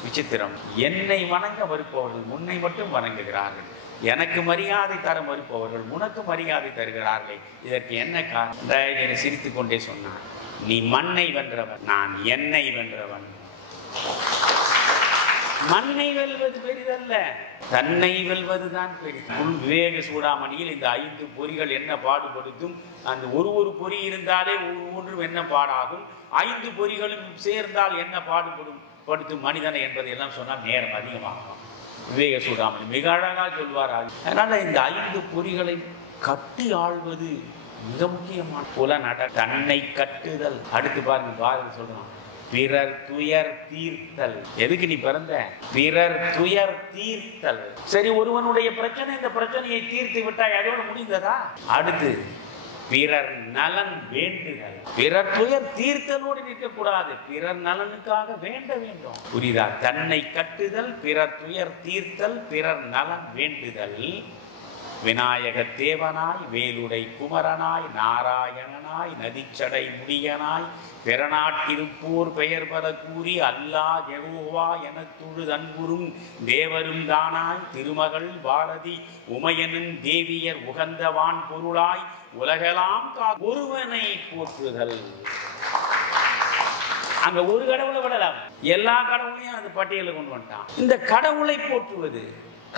விசித்திரம்? என்னை வணங்க மறுப்பவர்கள் உன்னை மட்டும் வணங்குகிறார்கள், எனக்கு மரியாதை தர மறுப்பவர்கள் உனக்கு மரியாதை தருகிறார்களே, இதற்கு என்ன காரணம்? டயோஜெனிஸ் சிரித்துக் கொண்டே சொன்னான், நீ மண்ணை வென்றவன், நான் என்னை வென்றவன். மண்ணை வெல்வது பெரிதல்ல, தன்னை வெல்வதுதான் பெரிது. விவேக சூடாமணியில் இந்த 5 பொறிகள் என்ன பாடுபடுத்தும், அந்த ஒரு பொறி இருந்தாலே ஒவ்வொன்றும் என்ன பாடாகும், 5 பொறிகளும் சேர்ந்தால் என்ன பாடுபடுத்தும் மனிதனை என்பதை எல்லாம் சொன்னால் நேரம் அதிகமாகும். விவேக சூடாமணி மிக அழகாக சொல்வார். அதனால இந்த 5 பொறிகளை கட்டி ஆள்வது மிக முக்கியமான புலனட. தன்னை கட்டுதல். அடுத்து பாருங்க, பாரதி சொல்றான், பிறர் துயர் தீர்த்தல். எதுக்கு நீ பிறந்த? பிறர் துயர் தீர்த்தல். சரி, ஒருவனுடைய பிரச்சனை, இந்த பிரச்சனையை தீர்த்து விட்டாய், அதோடு முடிந்ததா? அடுத்து பிறர் நலன் வேண்டுதல். பிறர் துயர் தீர்த்தலோடு நிற்கக்கூடாது, பிறர் நலனுக்காக வேண்ட வேண்டும். புரியுதா? தன்னை கட்டுதல், பிறர் துயர் தீர்த்தல், பிறர் நலன் வேண்டுதல். விநாயக தேவனாய், வேலுடை குமரனாய், நாராயணனாய், நதிச்சடை முடியனாய், பெறநாட்டிருப்போர் பெயர் பல கூறி அல்லா யெகோவா எனத்துழு தன்புறும் தேவரும் தானாய், திருமகள் பாரதி உமையனும் தேவியர் உகந்தவான் பொருளாய், உலகெல்லாம் ஒருவனை போற்றுதல். அங்க ஒரு கடவுளை விடலாம், எல்லா கடவுளையும் அந்த பட்டியலை கொண்டு வந்துட்டான். இந்த கடவுளை போற்றுவது,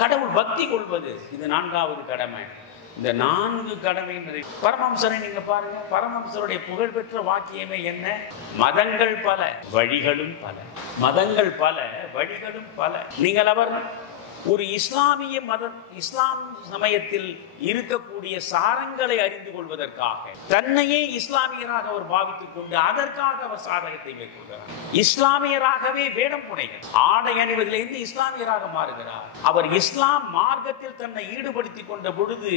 கடவுள் பக்தி கொள்வது இது 4வது கடமை. இந்த 4 கடமை பரமஹம்சரை நீங்க பாருங்க. பரமஹம்சருடைய புகழ்பெற்ற வாக்கியமே என்ன? மதங்கள் பல, வழிகளும் பல. மதங்கள் பல, வழிகளும் பல. நீங்கள் அவர் ஒரு இஸ்லாமிய இஸ்லாம் சமயத்தில் இருக்கக்கூடிய சாரங்களை அறிந்து கொள்வதற்காக தன்னையே இஸ்லாமியராக அவர் பாவித்துக் கொண்டு அதற்காக அவர் சாதகத்தை மேற்கொள்கிறார். இஸ்லாமியராகவே வேடம் புனைகிறார். ஆடை அணிவதிலிருந்து இஸ்லாமியராக மாறுகிறார். அவர் இஸ்லாம் மார்க்கத்தில் தன்னை ஈடுபடுத்திக் கொண்ட பொழுது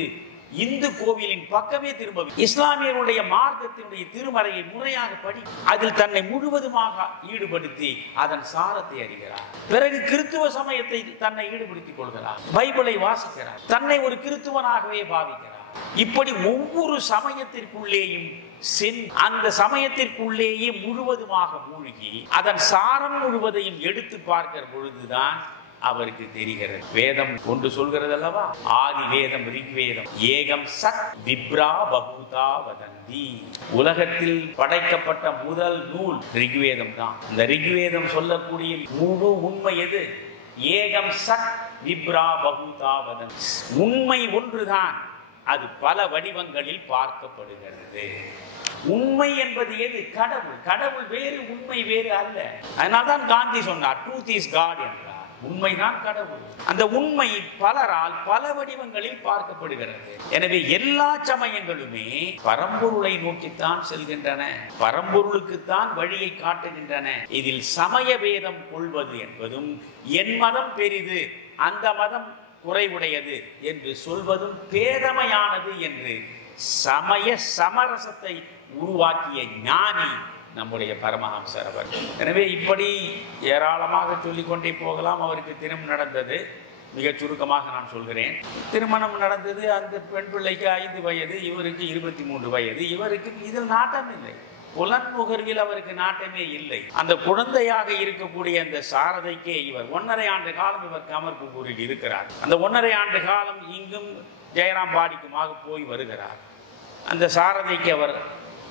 இந்து கோவிலின் பக்கமே திரும்ப இஸ்லாமியருடைய மார்க்கத்தினுடைய திருமறையை முறையாக படி அதில் தன்னை முழுவதுமாக ஈடுபடுத்தி அதன் சாரத்தை அறிகிறார். பிறகு கிறிஸ்துவ சமயத்தை தன்னை ஈடுபடுத்திக் கொள்கிறார். பைபிளை வாசிக்கிறார். தன்னை ஒரு கிறிஸ்துவனாகவே பாவிக்கிறார். இப்படி ஒவ்வொரு சமயத்திற்குள்ளேயும் அந்த சமயத்திற்குள்ளேயே முழுவதுமாக மூழ்கி அதன் சாரம் முழுவதையும் எடுத்து பார்க்கிற பொழுதுதான் அவருக்கு தெரிகிறது. வேதம் கொண்டு சொல்கிறது அல்லவா, ஆதி வேதம் ரிக்வேதம் ஏகம் சத் விப்ரா பகுதா வதந்தி. உலகத்தில் படைக்கப்பட்ட முதல் நூல் ரிக்வேதம் தான். இந்த ரிக்வேதம் சொல்லக்கூடிய முழு உண்மை எது? ஏகம் சத் விப்ரா பகுதா வதந்தி. உண்மை ஒன்றுதான், அது பல வடிவங்களில் பார்க்கப்படுகிறது. உண்மை என்பது எது? கடவுள். கடவுள் வேறு, உண்மை வேறு அல்ல. அதனால்தான் காந்தி சொன்னார், ட்ரூத் இஸ் காட் என்றார். உண்மைதான் கடவுள். அந்த உண்மை பலரால் பல வடிவங்களில் பார்க்கப்படுகிறது. எனவே எல்லா சமயங்களுமே பரம்பொருளை நோக்கித்தான் செல்கின்றன, பரம்பொருளுக்குத்தான் வழியை காட்டுகின்றன. இதில் சமய வேதம் கொள்வது என்பதும் என் மதம் பெரிது, அந்த மதம் குறைவுடையது என்று சொல்வதும் பேதமையானது என்று சமய சமரசத்தை உருவாக்கிய ஞானி நம்முடைய பரமஹம்சர் அவர். எனவே இப்படி ஏராளமாக சொல்லிக்கொண்டே போகலாம். அவருக்கு திருமணம் நடந்தது, மிக சுருக்கமாக நான் சொல்கிறேன். திருமணம் நடந்தது. அந்த பெண் பிள்ளைக்கு 5 வயது, இவருக்கு 23 வயது. இவருக்கு இதில் நாட்டம் இல்லை. புலன் நுகர்வில் அவருக்கு நாட்டமே இல்லை. அந்த குழந்தையாக இருக்கக்கூடிய அந்த சாரதைக்கே இவர் 1.5 ஆண்டு காலம் இவர் கமர்பூரில் இருக்கிறார். அந்த 1.5 ஆண்டு காலம் இங்கும் ஜெயராம் பாடிக்குமாக போய் வருகிறார். அந்த சாரதைக்கு அவர்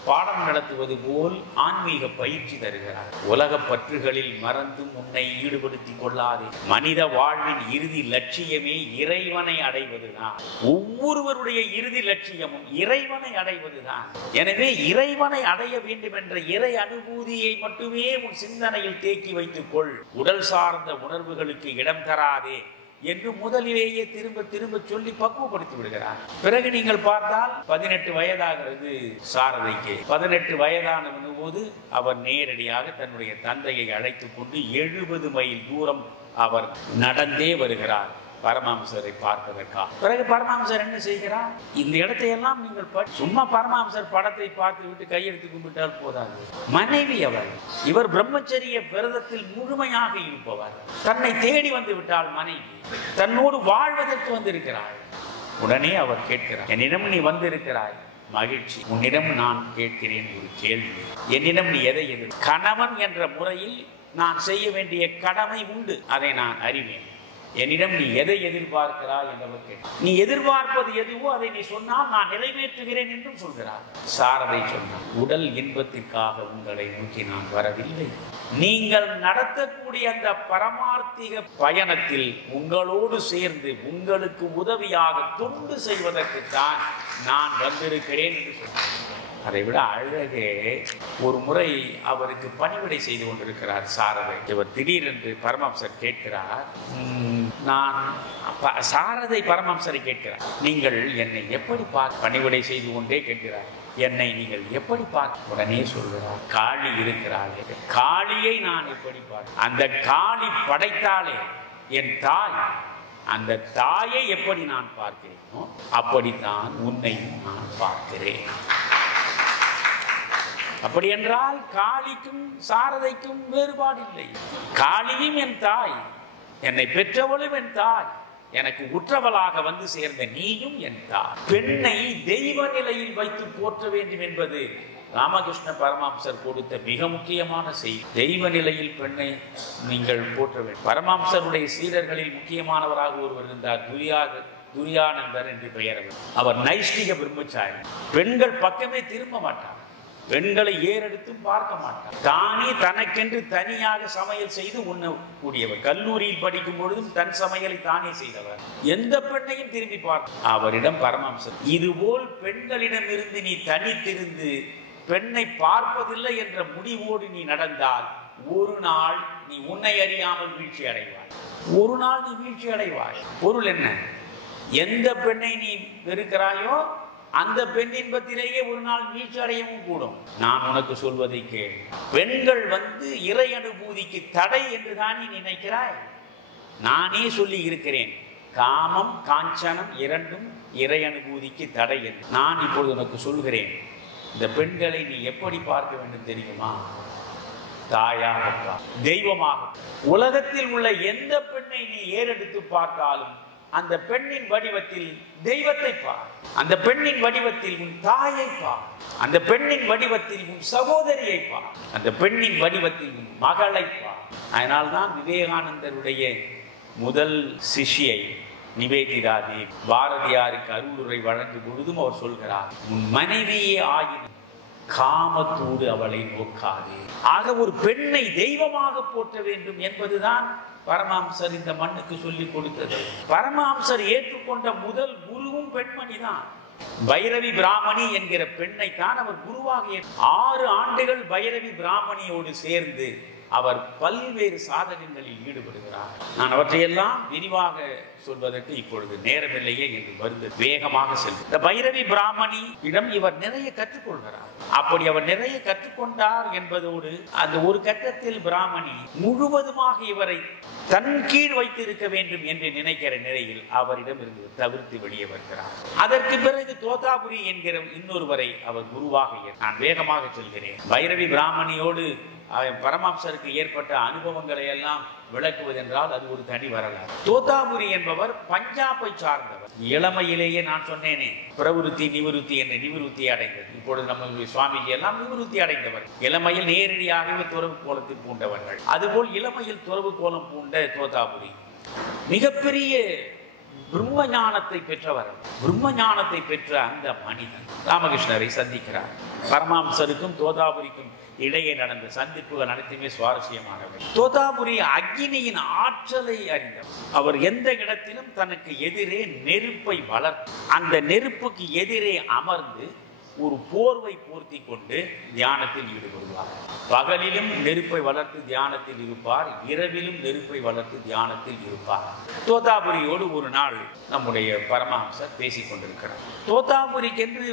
பாடம் நடத்துவது போல் ஆன்மீக பயிற்சி தருகிறார். உலக பற்றுகளில் மறந்தும் உன்னை ஈடுபடுத்திக் கொள்ளாதே. மனித வாழ்வின் இறுதி லட்சியமே இறைவனை அடைவதுதான். ஒவ்வொருவருடைய இறுதி லட்சியமும் இறைவனை அடைவதுதான். எனவே இறைவனை அடைய வேண்டும் என்ற இறை அனுபூதியை மட்டுமே உன் சிந்தனையில் தேக்கி வைத்துக் கொள். உடல் சார்ந்த உணர்வுகளுக்கு இடம் தராதே என்று முதலிலேயே திரும்ப திரும்ப சொல்லி பக்குவப்படுத்தி விடுகிறார். பிறகு நீங்கள் பார்த்தால் 18 வயதாகிறது சாரதைக்கு. 18 வயதான போது அவர் நேரடியாக தன்னுடைய தந்தையை அழைத்துக் கொண்டு 70 மைல் தூரம் அவர் நடந்தே வருகிறார் பரமஹம்சரை பார்ப்பதற்காக. பிறகு பரமஹம்சர் என்ன செய்கிறார்? இந்த இடத்தையெல்லாம் நீங்கள் சும்மா பரமஹம்சர் படத்தை பார்த்து விட்டு கையெடுத்து கும்பிட்டால் போதாது. மனைவி அவர். இவர் பிரம்மச்சரிய விரதத்தில் முழுமையாக இருப்பவர். தன்னை தேடி வந்து விட்டால் மனைவி தன்னோடு வாழ்வதற்கு வந்திருக்கிறார். உடனே அவர் கேட்கிறார், என்னிடம் நீ வந்திருக்கிறாய், மகிழ்ச்சி. உன்னிடம் நான் கேட்கிறேன் ஒரு கேள்வி. என்னிடம் நீ எதை எதிர் கணவன் என்ற முறையில் நான் செய்ய வேண்டிய கடமை உண்டு, அதை நான் அறிவேன். என்னிடம் நீ எதை எதிர்பார்க்கிறாய் என்றவர் கேட்டார். நீ எதிர்பார்ப்பது எதுவோ அதை நீ சொன்னால் நான் நிறைவேற்றுகிறேன் என்றும் சொல்கிறார். சாரதை சொன்னார், உடல் இன்பத்திற்காக உங்களை நோக்கி நான் வரவில்லை. நீங்கள் நடத்தக்கூடிய அந்த பரமார்த்திக பயணத்தில் உங்களோடு சேர்ந்து உங்களுக்கு உதவியாக தொண்டு செய்வதற்குத்தான் நான் வந்திருக்கிறேன் என்று சொன்னார். அதை விட அழகே, ஒரு முறை அவருக்கு பணிவிடை செய்து கொண்டிருக்கிறார் சாரதை. இவர் திடீரென்று பரமஹம்சர் கேட்கிறார், சாரதை பரமஹம்சரை கேட்கிறார், நீங்கள் என்னை எப்படி பணிவிடை செய்து கொண்டே கேட்கிறார், என்னை நீங்கள் எப்படி பார்க்க? உடனே சொல்கிறார், காளி இருக்கிறாளே, காளியை நான் எப்படி பார்க்க? அந்த காளி படைத்தாலே என் தாய், அந்த தாயை எப்படி நான் பார்க்கிறேனோ அப்படித்தான் உன்னை நான் பார்க்கிறேன். அப்படி என்றால் காளிக்கும் சாரதைக்கும் வேறுபாடு இல்லை. காளியும் என் தாய், என்னை பெற்றவளும் என் தாய், எனக்கு உற்றவளாக வந்து சேர்ந்த நீயும் என் தாய். பெண்ணை தெய்வ நிலையில் வைத்து போற்ற வேண்டும் என்பது ராமகிருஷ்ண பரமஹம்சர் கொடுத்த மிக முக்கியமான செய்தி. தெய்வ நிலையில் பெண்ணை நீங்கள் போற்ற வேண்டும். பரமஹம்சருடைய சீடர்களில் முக்கியமானவராக ஒருவர் இருந்தார், துரியானந்தர் என்று பெயர். அவர் நைஷ்டிக பிரம்மச்சாரி. பெண்கள் பக்கமே திரும்ப மாட்டார். பெண்களை ஏறெடுத்தும் பார்க்க மாட்டார். தானே தனக்கென்று தனியாக சமையல் செய்து உண்ணக்கூடியவர். கல்லூரியில் படிக்கும் பொழுதும் தன் சமையலை தானே செய்தவர். எந்த பெண்ணையும் திரும்பி பார்க்க. அவரிடம் பரமஹம்சர், இதுபோல் பெண்களிடமிருந்து நீ தனித்திருந்து பெண்ணை பார்ப்பதில்லை என்ற முடிவோடு நீ நடந்தால் ஒரு நாள் நீ உன்னை அறியாமல் வீழ்ச்சி அடைவாய். ஒரு நாள் நீ வீழ்ச்சி அடைவாய். பொருள் என்ன? எந்த பெண்ணை நீ வெறுக்கிறாயோ அந்த பெண் இன்பத்திலேயே ஒரு நாள் வீழ்ச்சி அடையவும் கூடும். நான் உனக்கு சொல்வதை கேள். பெண்கள் இறை அனுபூதிக்கு தடை என்று தான் நீ நினைக்கிறாய். நானே சொல்லி இருக்கிறேன், காமம் காஞ்சனம் இரண்டும் இறை அனுபூதிக்கு தடை என்று. நான் இப்பொழுது உனக்கு சொல்கிறேன், இந்த பெண்களை நீ எப்படி பார்க்க வேண்டும் தெரியுமா? தாயாக, தெய்வமாக. உலகத்தில் உள்ள எந்த பெண்ணை நீ ஏறெடுத்து பார்த்தாலும் அந்த பெண்ணின் வடிவத்தில் தெய்வத்தை பார். அந்த பெண்ணின் வடிவத்தில் உன் தாயை பார். அந்த பெண்ணின் வடிவத்தில் உன் சகோதரியை பார். அந்த பெண்ணின் வடிவத்தில் உன் மகளை பார். அதனால்தான் விவேகானந்தருடைய முதல் சிஷ்யை நிவேதிதா தேவி பாரதியாருக்கு அருளுரை வழங்கும் பொழுதும் அவர் சொல்கிறார், உன் மனைவியே ஆகின காமத்தோடு அவளை நோக்காதே. ஆக ஒரு பெண்ணை தெய்வமாக போற்ற வேண்டும் என்பதுதான் பரமஹம்சர் இந்த மண்ணுக்கு சொல்லிக் கொடுத்தது. பரமஹம்சர் ஏற்றுக்கொண்ட முதல் குருவும் பெண்மணிதான். பைரவி பிராமணி என்கிற பெண்ணை தான் அவர் குருவாக 6 ஆண்டுகள் பைரவி பிராமணியோடு சேர்ந்து அவர் பல்வேறு சாதனைகளில் ஈடுபடுகிறார். நான் அவற்றையெல்லாம் விரிவாக சொல்வதற்கு இப்பொழுது நேரமில்லையே என்று வருது. வேகமாக செல்லும். இந்த பைரவி பிராமணி இடம் இவர் நிறைய கற்றுக்கொள்கிறார். அப்படி அவர் நிறைய கற்றுக்கொண்டார் என்பதோடு அந்த ஒரு கட்டத்தில் பிராமணி முழுவதுமாக இவரை தன் கீழ் வைத்திருக்க வேண்டும் என்று நினைக்கிற நிலையில் அவரிடம் இருந்து தவிர்த்து வெளியே வருகிறார். அதற்கு பிறகு தோதாபுரி என்கிற இன்னொருவரை அவர் குருவாக நான் வேகமாக சொல்கிறேன். பைரவி பிராமணியோடு பரமஹம்சருக்கு ஏற்பட்ட அனுபவங்களை எல்லாம் விளக்குவதென்றால் அது ஒரு தனி வரலாறு. தோதாபுரி என்பவர் பஞ்சாபை சார்ந்தவர். இளமையிலேயே நான் சொன்னேனே, பிரவருத்தி நிவிருத்தி என்ற நிவிருத்தி அடைந்தது. இப்பொழுது நம்ம சுவாமிஜி எல்லாம் நிவிருத்தி அடைந்தவர். இளமையில் நேரடியாகவே துறவு கோலத்தில் பூண்டவர்கள். அதுபோல் இளமையில் துறவு கோலம் பூண்ட தோதாபுரி மிகப்பெரிய பிரம்ம ஞானத்தை பெற்றவர். பிரம்ம ஞானத்தை பெற்ற அந்த மனிதன் ராமகிருஷ்ணரை சந்திக்கிறார். பரமஹம்சருக்கும் தோதாபுரிக்கும் இடையே நடந்த சந்திப்புகள் அனைத்துமே சுவாரஸ்யமானவை. தோதாபுரி அக்னியின் ஆற்றலை அறிந்தவர். அவர் எந்த இடத்திலும் தனக்கு எதிரே நெருப்பை வளர்த்து அந்த நெருப்புக்கு எதிரே அமர்ந்து ஒரு போர்வை போர்த்தி கொண்டு தியானத்தில் ஈடுபடுவார். பகலிலும் நெருப்பை வளர்த்து தியானத்தில் இருப்பார், இரவிலும் நெருப்பை வளர்த்து தியானத்தில் இருப்பார். தோதாபுரியோடு ஒரு நாள் நம்முடைய பரமஹம்சர் பேசிக் கொண்டிருக்கிறார். தோதாபுரிக்கென்று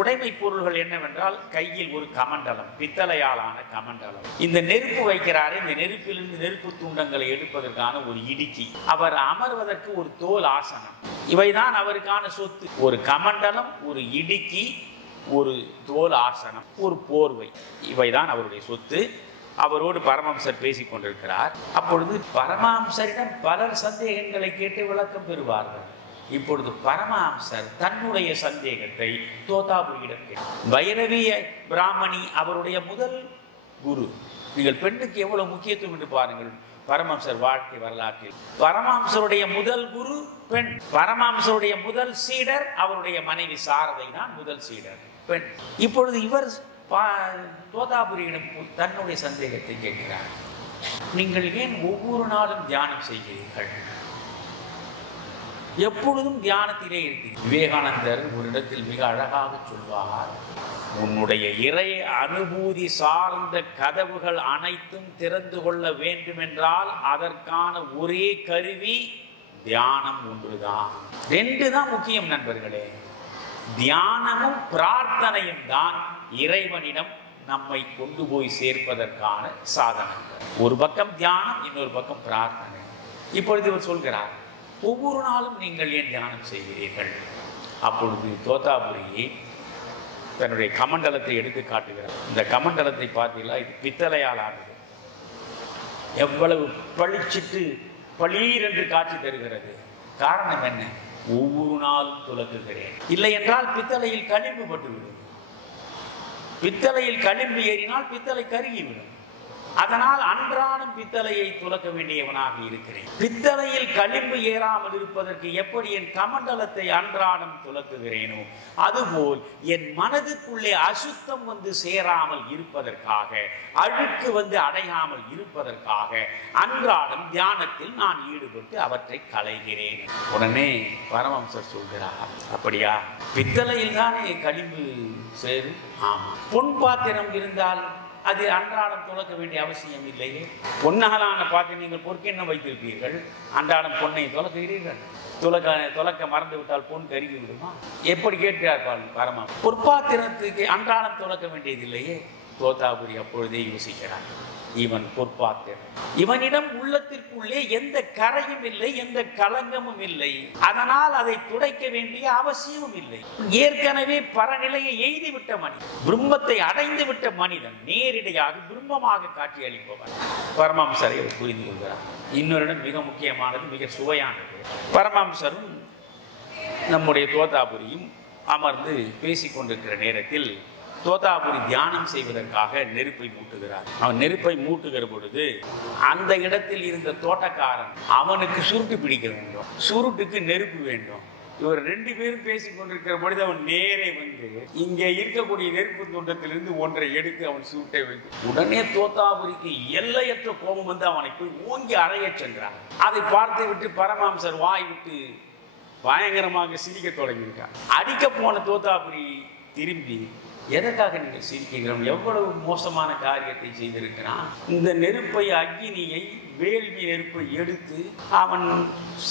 உடைமை பொருள்கள் என்னவென்றால் கையில் ஒரு கமண்டலம், பித்தளையாலான கமண்டலம். இந்த நெருப்பு வைக்கிறாரே, இந்த நெருப்பிலிருந்து நெருப்பு துண்டங்களை எடுப்பதற்கான ஒரு இடுக்கி, அவர் அமர்வதற்கு ஒரு தோல் ஆசனம், இவைதான் அவருக்கான சொத்து. ஒரு கமண்டலம், ஒரு இடுக்கி, ஒரு தோல் ஆசனம், ஒரு போர்வை, இவைதான் அவருடைய சொத்து. அவரோடு பரமஹம்சர் பேசிக் கொண்டிருக்கிறார். அப்பொழுது பரமஹம்சரிடம் பலர் சந்தேகங்களை கேட்டு விளக்கம் பெறுவார்கள். இப்பொழுது பரமஹம்சர் தன்னுடைய சந்தேகத்தை தோதாபுரியிடம் கேட்டார். பைரவிய பிராமணி அவருடைய முதல் குரு. நீங்கள் பெண்ணுக்கு எவ்வளவு முக்கியத்துவம் என்று பாருங்கள். பரமஹம்சர் வாழ்க்கை வரலாற்றில் பரமஹம்சருடைய முதல் குரு பெண். பரமஹம்சருடைய முதல் சீடர் அவருடைய மனைவி சாரதை தான் முதல் சீடர் பெண். இப்பொழுது இவர் தோதாபுரியிடம் தன்னுடைய சந்தேகத்தை கேட்கிறார். நீங்கள் ஏன் ஒவ்வொரு நாளும் தியானம் செய்கிறீர்கள்? எப்பொழுதும் தியானத்திலே இருக்கிறீர்கள். விவேகானந்தர் ஒரு இடத்தில் மிக அழகாக சொல்வார், உன்னுடைய இறை அனுபூதி சார்ந்த கதவுகள் அனைத்தும் திறந்து கொள்ள வேண்டும் என்றால் அதற்கான ஒரே கருவி தியானம் ஒன்றுதான். 2 தான் முக்கியம் நண்பர்களே. தியானமும் பிரார்த்தனையும் தான் இறைவனிடம் நம்மை கொண்டு போய் சேர்ப்பதற்கான சாதனங்கள். ஒரு பக்கம் தியானம், இன்னொரு பக்கம் பிரார்த்தனை. இப்பொழுது இவர் சொல்கிறார், ஒவ்வொரு நாளும் நீங்கள் ஏன் தியானம் செய்கிறீர்கள்? அப்பொழுது தோதாபுரி தன்னுடைய கமண்டலத்தை எடுத்து காட்டுகிறார். இந்த கமண்டலத்தை பார்த்தீங்களா, இது பித்தளையால் ஆனது. எவ்வளவு பளிச்சிட்டு பளீர் என்று காட்சி தருகிறது. காரணம் என்ன? ஒவ்வொரு நாளும் துலக்குகிறேன். இல்லை என்றால் பித்தளையில் களிம்பு பட்டுவிடும். பித்தளையில் களிம்பு ஏறினால் பித்தளை கருகிவிடும். அதனால் அன்றாடம் பித்தளையை துலக்க வேண்டியவனாக இருக்கிறேன். பித்தளையில் களிம்பு ஏறாமல் இருப்பதற்கு எப்படி என் கமண்டலத்தை அன்றாடம் துலக்குகிறேனோ அதுபோல் என் மனதுக்குள்ளே அசுத்தம் வந்து சேராமல் இருப்பதற்காக, அழுக்கு வந்து அடையாமல் இருப்பதற்காக அன்றாடம் தியானத்தில் நான் ஈடுபட்டு அவற்றை களைகிறேன். உடனே பரமஹம்சர் சொல்கிறார், அப்படியா, பித்தளையில் தானே களிம்பு சேரும்? ஆமா. பொன் பாத்திரம் இருந்தால் அது அன்றாடம் துலக்க வேண்டிய அவசியம் இல்லையே. பொன்னாலான பாத்திரம் நீங்கள் பொற்கெண்ணம் வைத்திருப்பீர்கள், அன்றாடம் பொன்னை துலக்குகிறீர்கள். துலக்க மறந்து விட்டால் பொன் கருகி விடுமா? எப்படி கேட்கிறார்கள் பரமா? பொற்பாத்திரத்துக்கு அன்றாடம் துலக்க வேண்டியது இல்லையே. தோத்தாபுரி அப்பொழுதே யோசிக்கிறார், இவன் பொற்பாத்திரம், இவனிடம் உள்ளத்திற்குள்ளே எந்த கரையும் இல்லை, எந்த களங்கமும் இல்லை, அதனால் அதை துடைக்க வேண்டிய அவசியமும் இல்லை. ஏற்கனவே பரநிலையை எய்துவிட்ட மனிதன், பிரம்மத்தை அடைந்து விட்ட மனிதன் நேரடியாக பிரம்மமாக காட்சி அளிப்பவர். பரமஹம்சரை புரிந்து கொள்கிறார். இன்னொரு மிக முக்கியமானது, மிக சுவையானது. பரமஹம்சரும் நம்முடைய தோத்தாபுரியும் அமர்ந்து பேசிக் கொண்டிருக்கிற நேரத்தில் தோத்தாபுரி தியானம் செய்வதற்காக நெருப்பை மூட்டுகிறார். அவன் நெருப்பை மூட்டுகிற பொழுது அந்த இடத்தில் இருந்த தோட்டக்காரன் அவனுக்கு சுருட்டு பிடிக்க வேண்டும், சுருட்டுக்கு நெருப்பு வேண்டும். இவர் ரெண்டு பேரும் பேசிக் கொண்டிருக்கிற பொழுது அவன் நேரே வந்து இங்கே இருக்கக்கூடிய நெருப்பு தோட்டத்திலிருந்து ஒன்றை எடுத்து அவன் சுருட்டை வைத்து, உடனே தோத்தாபுரிக்கு எல்லையற்ற கோபம் வந்து அவனை போய் ஓங்கி அறைய சென்றார். அதை பார்த்து விட்டு பரமஹம்சர் வாய் விட்டு பயங்கரமாக சிரிக்க தொடங்கிவிட்டார். அடிக்க போன தோத்தாபுரி திரும்பி, எதற்காக நீங்கள் சிரிக்கிறோம்? எவ்வளவு மோசமான காரியத்தை செய்திருக்கிறான். இந்த நெருப்பை, அக்னியை, வேள்வி நெருப்பை எடுத்து அவன்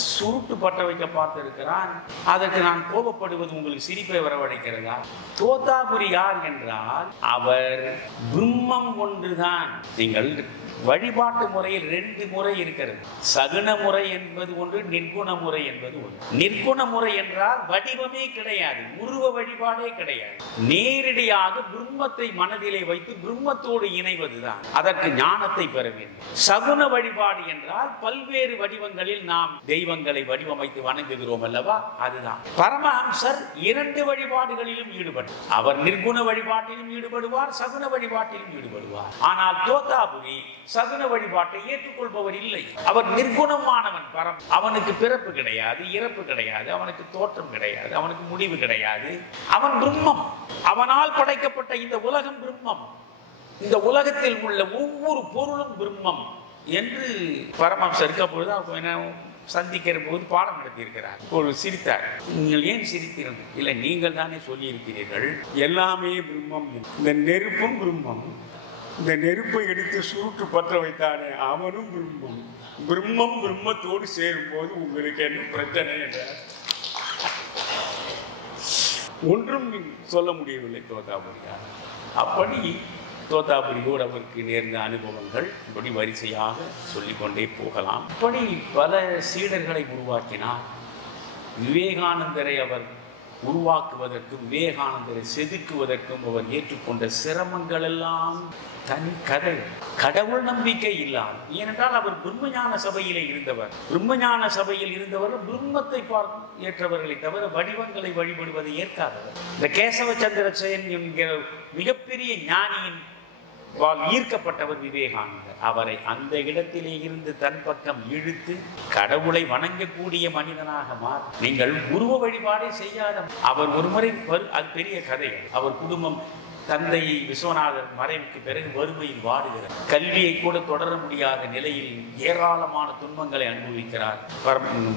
சுருட்டு பற்ற வைக்க பார்த்திருக்கிறான். அதற்கு நான் கோபப்படுவது உங்களுக்கு சிரிப்பை வரவழைக்கிறதா? தோத்தாபுரி யார் என்றால் அவர் பிரம்மம் ஒன்றுதான். நீங்கள் வழிபாட்டு முறையில் ரெண்டு முறை இருக்கிறது. சகுன முறை என்பது ஒன்று, நிர்குண முறை என்பது ஒன்று. நிர்குண முறை என்றால் வடிவமே கிடையாது, உருவ வழிபாடே கிடையாது. நேரடியாக பிரம்மத்தை மனதிலே வைத்து பிரம்மத்தோடு இணைவதுதான். அதற்கு ஞானத்தை பெற வேண்டும். சகுன வழிபாடு என்றால் பல்வேறு வடிவங்களில் நாம் தெய்வங்களை வடிவமைத்து வணங்குகிறோம் அல்லவா, அதுதான். பரமஹம்சர் இரண்டு வழிபாடுகளிலும் ஈடுபட்டார். அவர் நிர்குண வழிபாட்டிலும் ஈடுபடுவார், சகுன வழிபாட்டிலும் ஈடுபடுவார். ஆனால் தோத்தாபுரி சகுன வழிபாட்டை ஏற்றுக்கொள்பவர் இல்லை. அவர் நிர்குணமானவன், பரம். அவனுக்கு பிறப்பு கிடையாது, இறப்பு கிடையாது, அவனுக்கு தோற்றம் கிடையாது, அவனுக்கு முடிவு கிடையாது. அவன் பிரம்மம். அவனால் படைக்கப்பட்ட இந்த உலகம் பிரம்மம். இந்த உலகத்தில் உள்ள ஒவ்வொரு பொருளும் பிரம்மம் என்று பரமஹம்சருக்கு அப்பொழுது சந்திக்கிற போது பாடம் நடத்தியிருக்கிறார். ஒரு சிரித்தார். நீங்கள் ஏன் சிரித்தீர்கள்? இல்லை, நீங்கள் தானே சொல்லி இருக்கிறீர்கள் எல்லாமே பிரம்மம். இந்த நெருப்பும் பிரம்மம். இந்த நெருப்பை எடுத்து சுருட்டு பற்ற வைத்தானே அவனும் பிரம்மம். பிரம்மம் பிரம்மத்தோடு சேரும் போது உங்களுக்கு என்ன பிரச்சனை என்றார். ஒன்றும் சொல்ல முடியவில்லை தோத்தாபுரியார். அப்படி தோத்தாபுரியோடு அவருக்கு நேர்ந்த அனுபவங்கள் இப்படி வரிசையாக சொல்லிக்கொண்டே போகலாம். இப்படி பல சீடர்களை உருவாக்கினார். விவேகானந்தரை அவர் உருவாக்குவதற்கும் விவேகானந்தரை செதுக்குவதற்கும் அவர் ஏற்றுக்கொண்ட சிரமங்கள் எல்லாம் தனி கதை. கடவுள் நம்பிக்கை இல்லாமல், ஏனென்றால் அவர் பிரம்மஞான சபையிலே இருந்தவர். பிரம்மஞான சபையில் இருந்தவர் பிரம்மத்தை பார்த்து ஏற்றவர்களை தவிர வடிவங்களை வழிபடுவதை ஏற்காதவர். இந்த கேசவ சந்திர சென் என்கிற மிகப்பெரிய ஞானியின் ஈர்க்கப்பட்டவர் விவேகானந்தர். அவரை அந்த இடத்திலே இருந்து தன் பக்கம் இழுத்து கடவுளை வணங்கக்கூடிய மனிதனாக மாற. நீங்கள் உருவ வழிபாடே செய்யாத அவர் ஒருமுறை, அது பெரிய கதை. அவர் குடும்பம் தந்தை விஸ்வநாதர் மறைவுக்கு பிறகு வறுமையில் வாடுகிறார். கல்வியை கூட தொடர முடியாத நிலையில் ஏராளமான துன்பங்களை அனுபவிக்கிறார்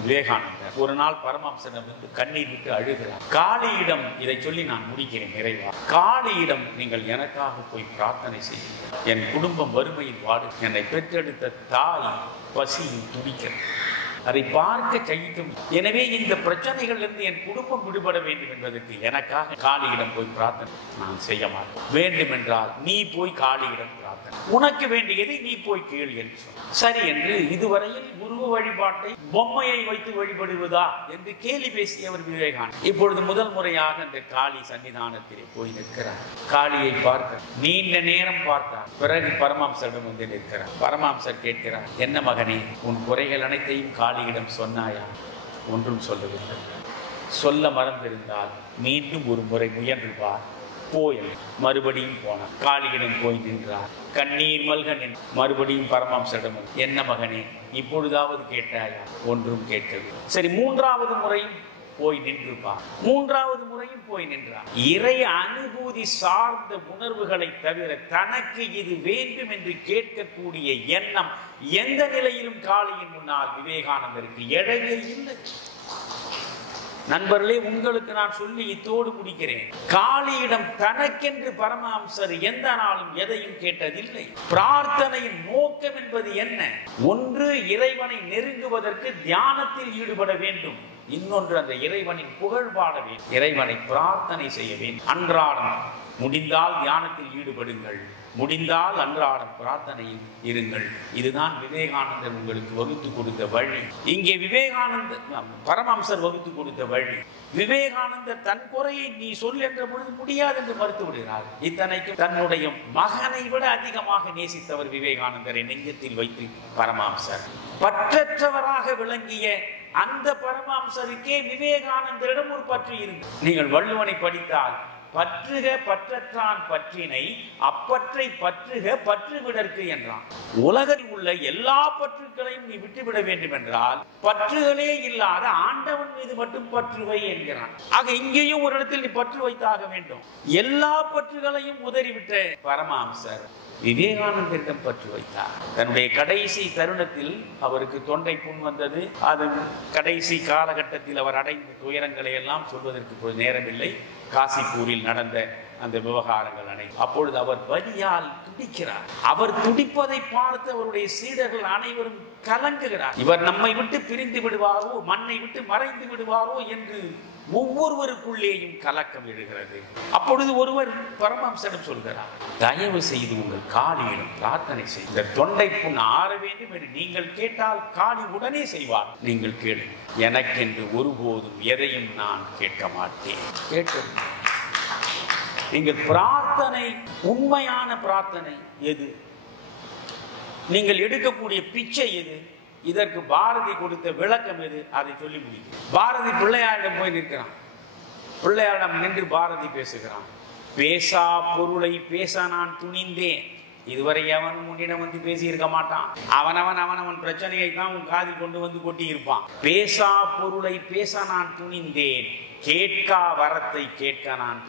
விவேகானந்தர். ஒரு நாள் பரமஹம்சர் வந்து கண்ணீர் விட்டு அழுகிறார். காளியிடம், இதை சொல்லி நான் முடிக்கிறேன் நிறைவா, காளியிடம் நீங்கள் எனக்காக போய் பிரார்த்தனை செய்யுங்கள். என் குடும்பம் வறுமையில் வாடு, என்னை பெற்றெடுத்த தாய் பசியில் துடிக்கிறது, அதை பார்க்க சகிக்கும். எனவே இந்த பிரச்சனைகளிலிருந்து என் குடும்பம் விடுபட வேண்டும் என்பதற்கு எனக்காக காளியிடம் போய் பிரார்த்தனை நான் செய்ய மாட்டேன். வேண்டும் என்றால் நீ போய் காளியிடம் பிரார்த்தனை, உனக்கு வேண்டியதை நீ போய் கேள் என்று சொன்ன. சரி என்று இதுவரையில் உருவ வழிபாட்டை பொம்மையை வைத்து வழிபடுவதா என்று கேலி பேசியவர் விவேகானந்தர். இப்பொழுது முதல் முறையாக அந்த காளி சன்னிதானத்திலே போய் நிற்கிறார். காளியை பார்க்க நீண்ட நேரம் பார்த்தார். பிறகு பரமஹம்சரிடம் வந்து நிற்கிறார். பரமஹம்சர் கேட்கிறார், என்ன மகனே, உன் குறைகள் அனைத்தையும் காளியிடம் சொன்னாயா? ஒன்றும் சொல்லவில்லை. சொல்ல மறந்திருந்தால் மீண்டும் ஒரு முறை முயன்று பார் போய் மறுபடியும் போனார். காளியிடம் போய் நின்றார். கண்ணீர் மல்க மறுபடியும் பரமஹம்சரிடம், என்ன மகனே, இப்பொழுதாவது கேட்டாயா? ஒன்றும் கேட்டது. சரி, மூன்றாவது முறையும் போய் நின்றுப்பா. மூன்றாவது முறையும் போய் நின்றார். இறை அனுபூதி சார்ந்த உணர்வுகளை தவிர தனக்கு இது வேண்டும் என்று கேட்கக்கூடிய எண்ணம் எந்த நிலையிலும் காளியின் முன்னால் விவேகானந்தருக்கு எழவே இல்லை. நண்பர்களே, உங்களுக்கு நான் சொல்லி இத்தோடு முடிக்கிறேன். காளியிடம் தனக்கென்று பரமஹம்சர் எந்த நாளும் எதையும் கேட்டதில்லை. பிரார்த்தனையின் நோக்கம் என்பது என்ன? ஒன்று, இறைவனை நெருங்குவதற்கு தியானத்தில் ஈடுபட வேண்டும். இன்னொன்று, அந்த இறைவனின் புகழ் பாட வேண்டும், இறைவனை பிரார்த்தனை செய்ய வேண்டும். அன்றாடம் முடிந்தால் தியானத்தில் ஈடுபடுங்கள், முடிந்தால் அன்றாடம் பிரார்த்தனையில் இருங்கள். இதுதான் விவேகானந்தர் உங்களுக்கு வகுத்து கொடுத்த வழி. இங்கே விவேகானந்தர் பரமஹம்சர் வகுத்து கொடுத்த வழி. விவேகானந்தர் தன் குறையை நீ சொல் என்ற பொழுது முடியாது என்று மறுத்து விடுகிறார். இத்தனைக்கு தன்னுடைய மகனை விட அதிகமாக நேசித்தவர் விவேகானந்தரை நெஞ்சத்தில் வைத்து பரமஹம்சர். பற்றற்றவராக விளங்கிய அந்த பரமஹம்சருக்கே விவேகானந்தரிடம் ஒரு பற்று இருந்தது. நீங்கள் வள்ளுவனை படித்தால், பற்றுக பற்றற்றான் பற்றினை, அப்பற்றை பற்றுக பற்று விடற்கு என்றான். உலகில் உள்ள எல்லா பற்றுகளையும் நீ விட்டுவிட வேண்டும் என்றால் பற்றுகளே இல்லாத ஆண்டவன் மீது மட்டும் பற்றுவை என்கிறான். ஆக இங்கேயும் ஒரு இடத்தில் நீ பற்று வைத்தாக வேண்டும். எல்லா பற்றுகளையும் உதறிவிட்ட பரமஹம்சர் விவேகானந்தரிடம் பற்று வைத்தார். தன்னுடைய கடைசி தருணத்தில் அவருக்கு தொண்டை புண் வந்தது. அது கடைசி காலகட்டத்தில் அவர் அடைந்த துயரங்களை எல்லாம் சொல்வதற்கு நேரமில்லை. காசிப்பூரில் நடந்த அந்த விவகாரங்கள் அப்பொழுது அவர் வலியால் துடிக்கிறார். அவர் துடிப்பதை பார்த்து அவருடைய சீடர்கள் அனைவரும் கலங்குகிறார். இவர் நம்மை விட்டு பிரிந்து விடுவாரோ, மண்ணை விட்டு மறைந்து விடுவாரோ என்று ஒவ்வொருவருக்குள்ளேயும் கலக்கம் எழுகிறது. அப்பொழுது ஒருவர் பரமஹம்சரிடம் சொல்கிறார், தயவு செய்து உங்கள் காளியிடம் பிரார்த்தனை செய்து இந்த தொண்டை புண் ஆற வேண்டும் என்று நீங்கள் கேட்டால் காளி உடனே செய்வார். நீங்கள் கேளு, எனக்கென்று ஒருபோதும் எதையும் நான் கேட்க மாட்டேன். கேட்க நீங்கள் பிரார்த்தனை, உண்மையான பிரார்த்தனை எது? நீங்கள் எடுக்கக்கூடிய பிச்சை எது? இதற்கு பாரதி கொடுத்த விளக்கம் எது? அதை சொல்லி முடிக்கும். பாரதி பிள்ளையாரிடம் போய் நிற்கிறான். பிள்ளையாரிடம் நின்று பாரதி பேசுகிறான். பேசா பொருளை பேச நான் துணிந்தேன். இதுவரை எவன் முன்னிடம் வந்து பேசி இருக்க மாட்டான். அவனவன் பிரச்சனையை தான் உன் காதில் கொண்டு வந்து கொட்டி இருப்பான். பேசா பொருளை பேச நான் துணிந்தேன், கேட்கா வரத்தை கேட்க நான்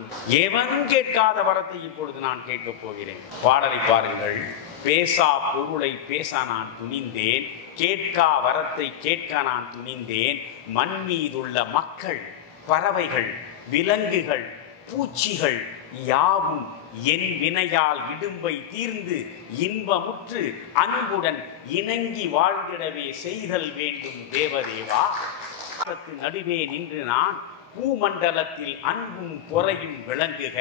எவனும் கேட்காத வரத்தை இப்பொழுது நான் கேட்கப் போகிறேன். பாடலை பாருங்கள். பேசா பொருளை பேச நான் துணிந்தேன், கேட்கா வரத்தை கேட்க நான் துணிந்தேன். மண் மீதுள்ள மக்கள், பறவைகள், விலங்குகள், பூச்சிகள் யாவும் என் வினையால் இடும்பை தீர்ந்து இன்பமுற்று அன்புடன் இணங்கி வாழ்ந்திடவே செய்தல் வேண்டும் தேவதேவா. நடுவே நின்று நான் பூமண்டலத்தில் அன்பும் பொறையும் விளங்குக,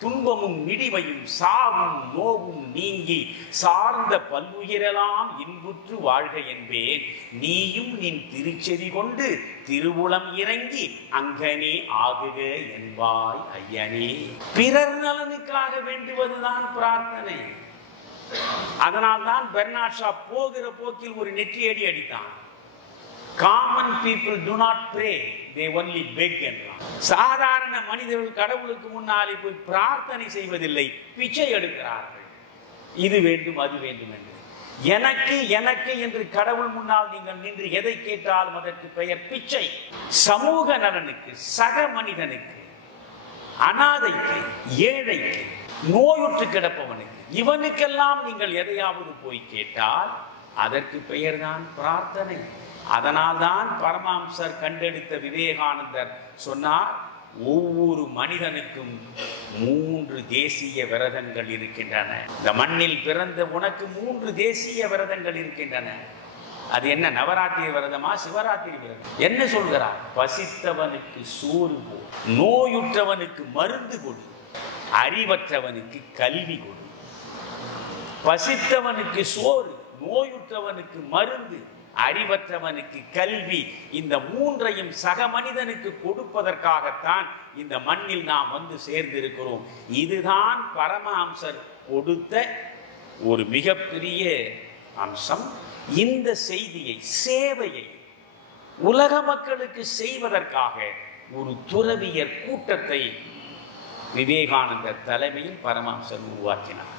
துன்பமும் மிடிவையும் சாவும் நோவும் நீங்கி சார்ந்த பல்லுயிரெல்லாம் இன்புற்று வாழ்க என்பேன். நீயும் நின் திருச்செவி கொண்டு திருவுளம் இறங்கி அங்கனே ஆகுக என்பாய் ஐயனே. பிறர் நலனுக்காக வேண்டுவதுதான் பிரார்த்தனை. அதனால்தான் பெர்னாட் ஷா போகிற போக்கில் ஒரு நெற்றியடி அடித்தான். Common people do not pray, they only beg என்றான். சாதாரண மனிதர்கள் கடவுளுக்கு முன்னாலே போய் பிரார்த்தனை செய்வதில்லை, பிச்சை எடுக்கிறார்கள். இது வேண்டும் அது வேண்டும் என்று. எனக்கு எனக்கு என்று கடவுள் முன்னால் நீங்கள் நின்று எதை கேட்டாலும் அதற்கு பெயர் பிச்சை. சமூக நலனுக்கு, சக மனிதனுக்கு, அனாதைக்கு, ஏழைக்கு, நோயுற்று கிடப்பவனுக்கு, இவனுக்கெல்லாம் நீங்கள் எதையாவது போய் கேட்டால் அதற்கு பெயர்தான் பிரார்த்தனை. அதனால்தான் பரமஹம்சர் கண்டெடுத்த விவேகானந்தர் சொன்னார், ஒவ்வொரு மனிதனுக்கும் 3 தேசிய விரதங்கள் இருக்கின்றன. இந்த மண்ணில் பிறந்த உனக்கு 3 தேசிய விரதங்கள் இருக்கின்றன. அது என்ன? நவராத்திரி விரதமா, சிவராத்திரி விரதம்? என்ன சொல்கிறார்? பசித்தவனுக்கு சோறு போடு, நோயுற்றவனுக்கு மருந்து கொடு, அறிவற்றவனுக்கு கல்வி கொடு. பசித்தவனுக்கு சோறு, நோயுற்றவனுக்கு மருந்து, அறிவற்றவனுக்கு கல்வி. இந்த 3ஐயும் சக மனிதனுக்கு கொடுப்பதற்காகத்தான் இந்த மண்ணில் நாம் வந்து சேர்ந்திருக்கிறோம். இதுதான் பரமஹம்சர் கொடுத்த ஒரு மிகப்பெரிய அம்சம். இந்த செய்தியை, சேவையை உலக மக்களுக்கு செய்வதற்காக ஒரு துறவியர் கூட்டத்தை விவேகானந்தர் தலைமையில் பரமஹம்சர் உருவாக்கினார்.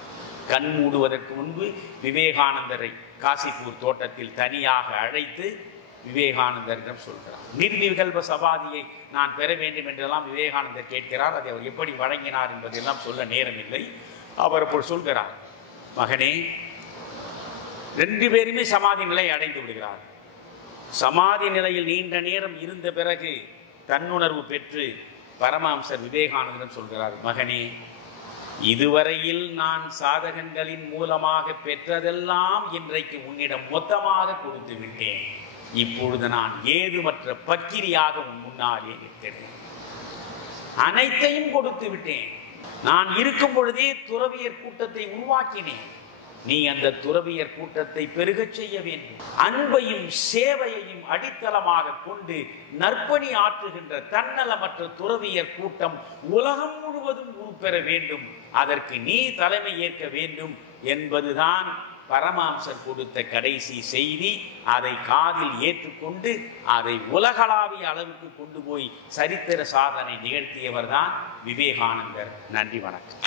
கண் மூடுவதற்கு முன்பு விவேகானந்தரை காசிப்பூர் தோட்டத்தில் தனியாக அழைத்து விவேகானந்தரிடம் சொல்கிறார். நிர்விகல்ப சமாதியை நான் பெற வேண்டும் என்றெல்லாம் விவேகானந்தர் கேட்கிறார். அதை அவர் எப்படி வழங்கினார் என்பதெல்லாம் சொல்ல நேரமில்லை. அவர் அப்போது சொல்கிறார், மகனே, 2 பேருமே சமாதி நிலை அடைந்து விடுகிறார். சமாதி நிலையில் நீண்ட நேரம் இருந்த பிறகு தன்னுணர்வு பெற்று பரமஹம்சர் விவேகானந்தரிடம் சொல்கிறார், மகனே, இதுவரையில் நான் சாதகங்களின் மூலமாக பெற்றதெல்லாம் இன்றைக்கு உன்னிடம் மொத்தமாக கொடுத்து விட்டேன். இப்பொழுது நான் ஏதுமற்ற பக்கிரியாக உன் முன்னாலே நிற்கிறேன். அனைத்தையும் கொடுத்து விட்டேன். நான் இருக்கும் பொழுதே துறவியர் கூட்டத்தை உருவாக்கினேன். நீ அந்த துறவியர் கூட்டத்தை பெருகச் செய்ய வேண்டும். அன்பையும் சேவையையும் அடித்தளமாக கொண்டு நற்பணி ஆற்றுகின்ற தன்னலமற்ற துறவியர் கூட்டம் உலகம் முழுவதும் உருப்பெற வேண்டும். அதற்கு நீ தலைமை ஏற்க வேண்டும் என்பதுதான் பரமஹம்சர் கொடுத்த கடைசி செய்தி. அதை காதில் ஏற்றுக்கொண்டு அதை உலகளாவிய அளவுக்கு கொண்டு போய் சரித்திர சாதனை நிகழ்த்தியவர் தான் விவேகானந்தர். நன்றி, வணக்கம்.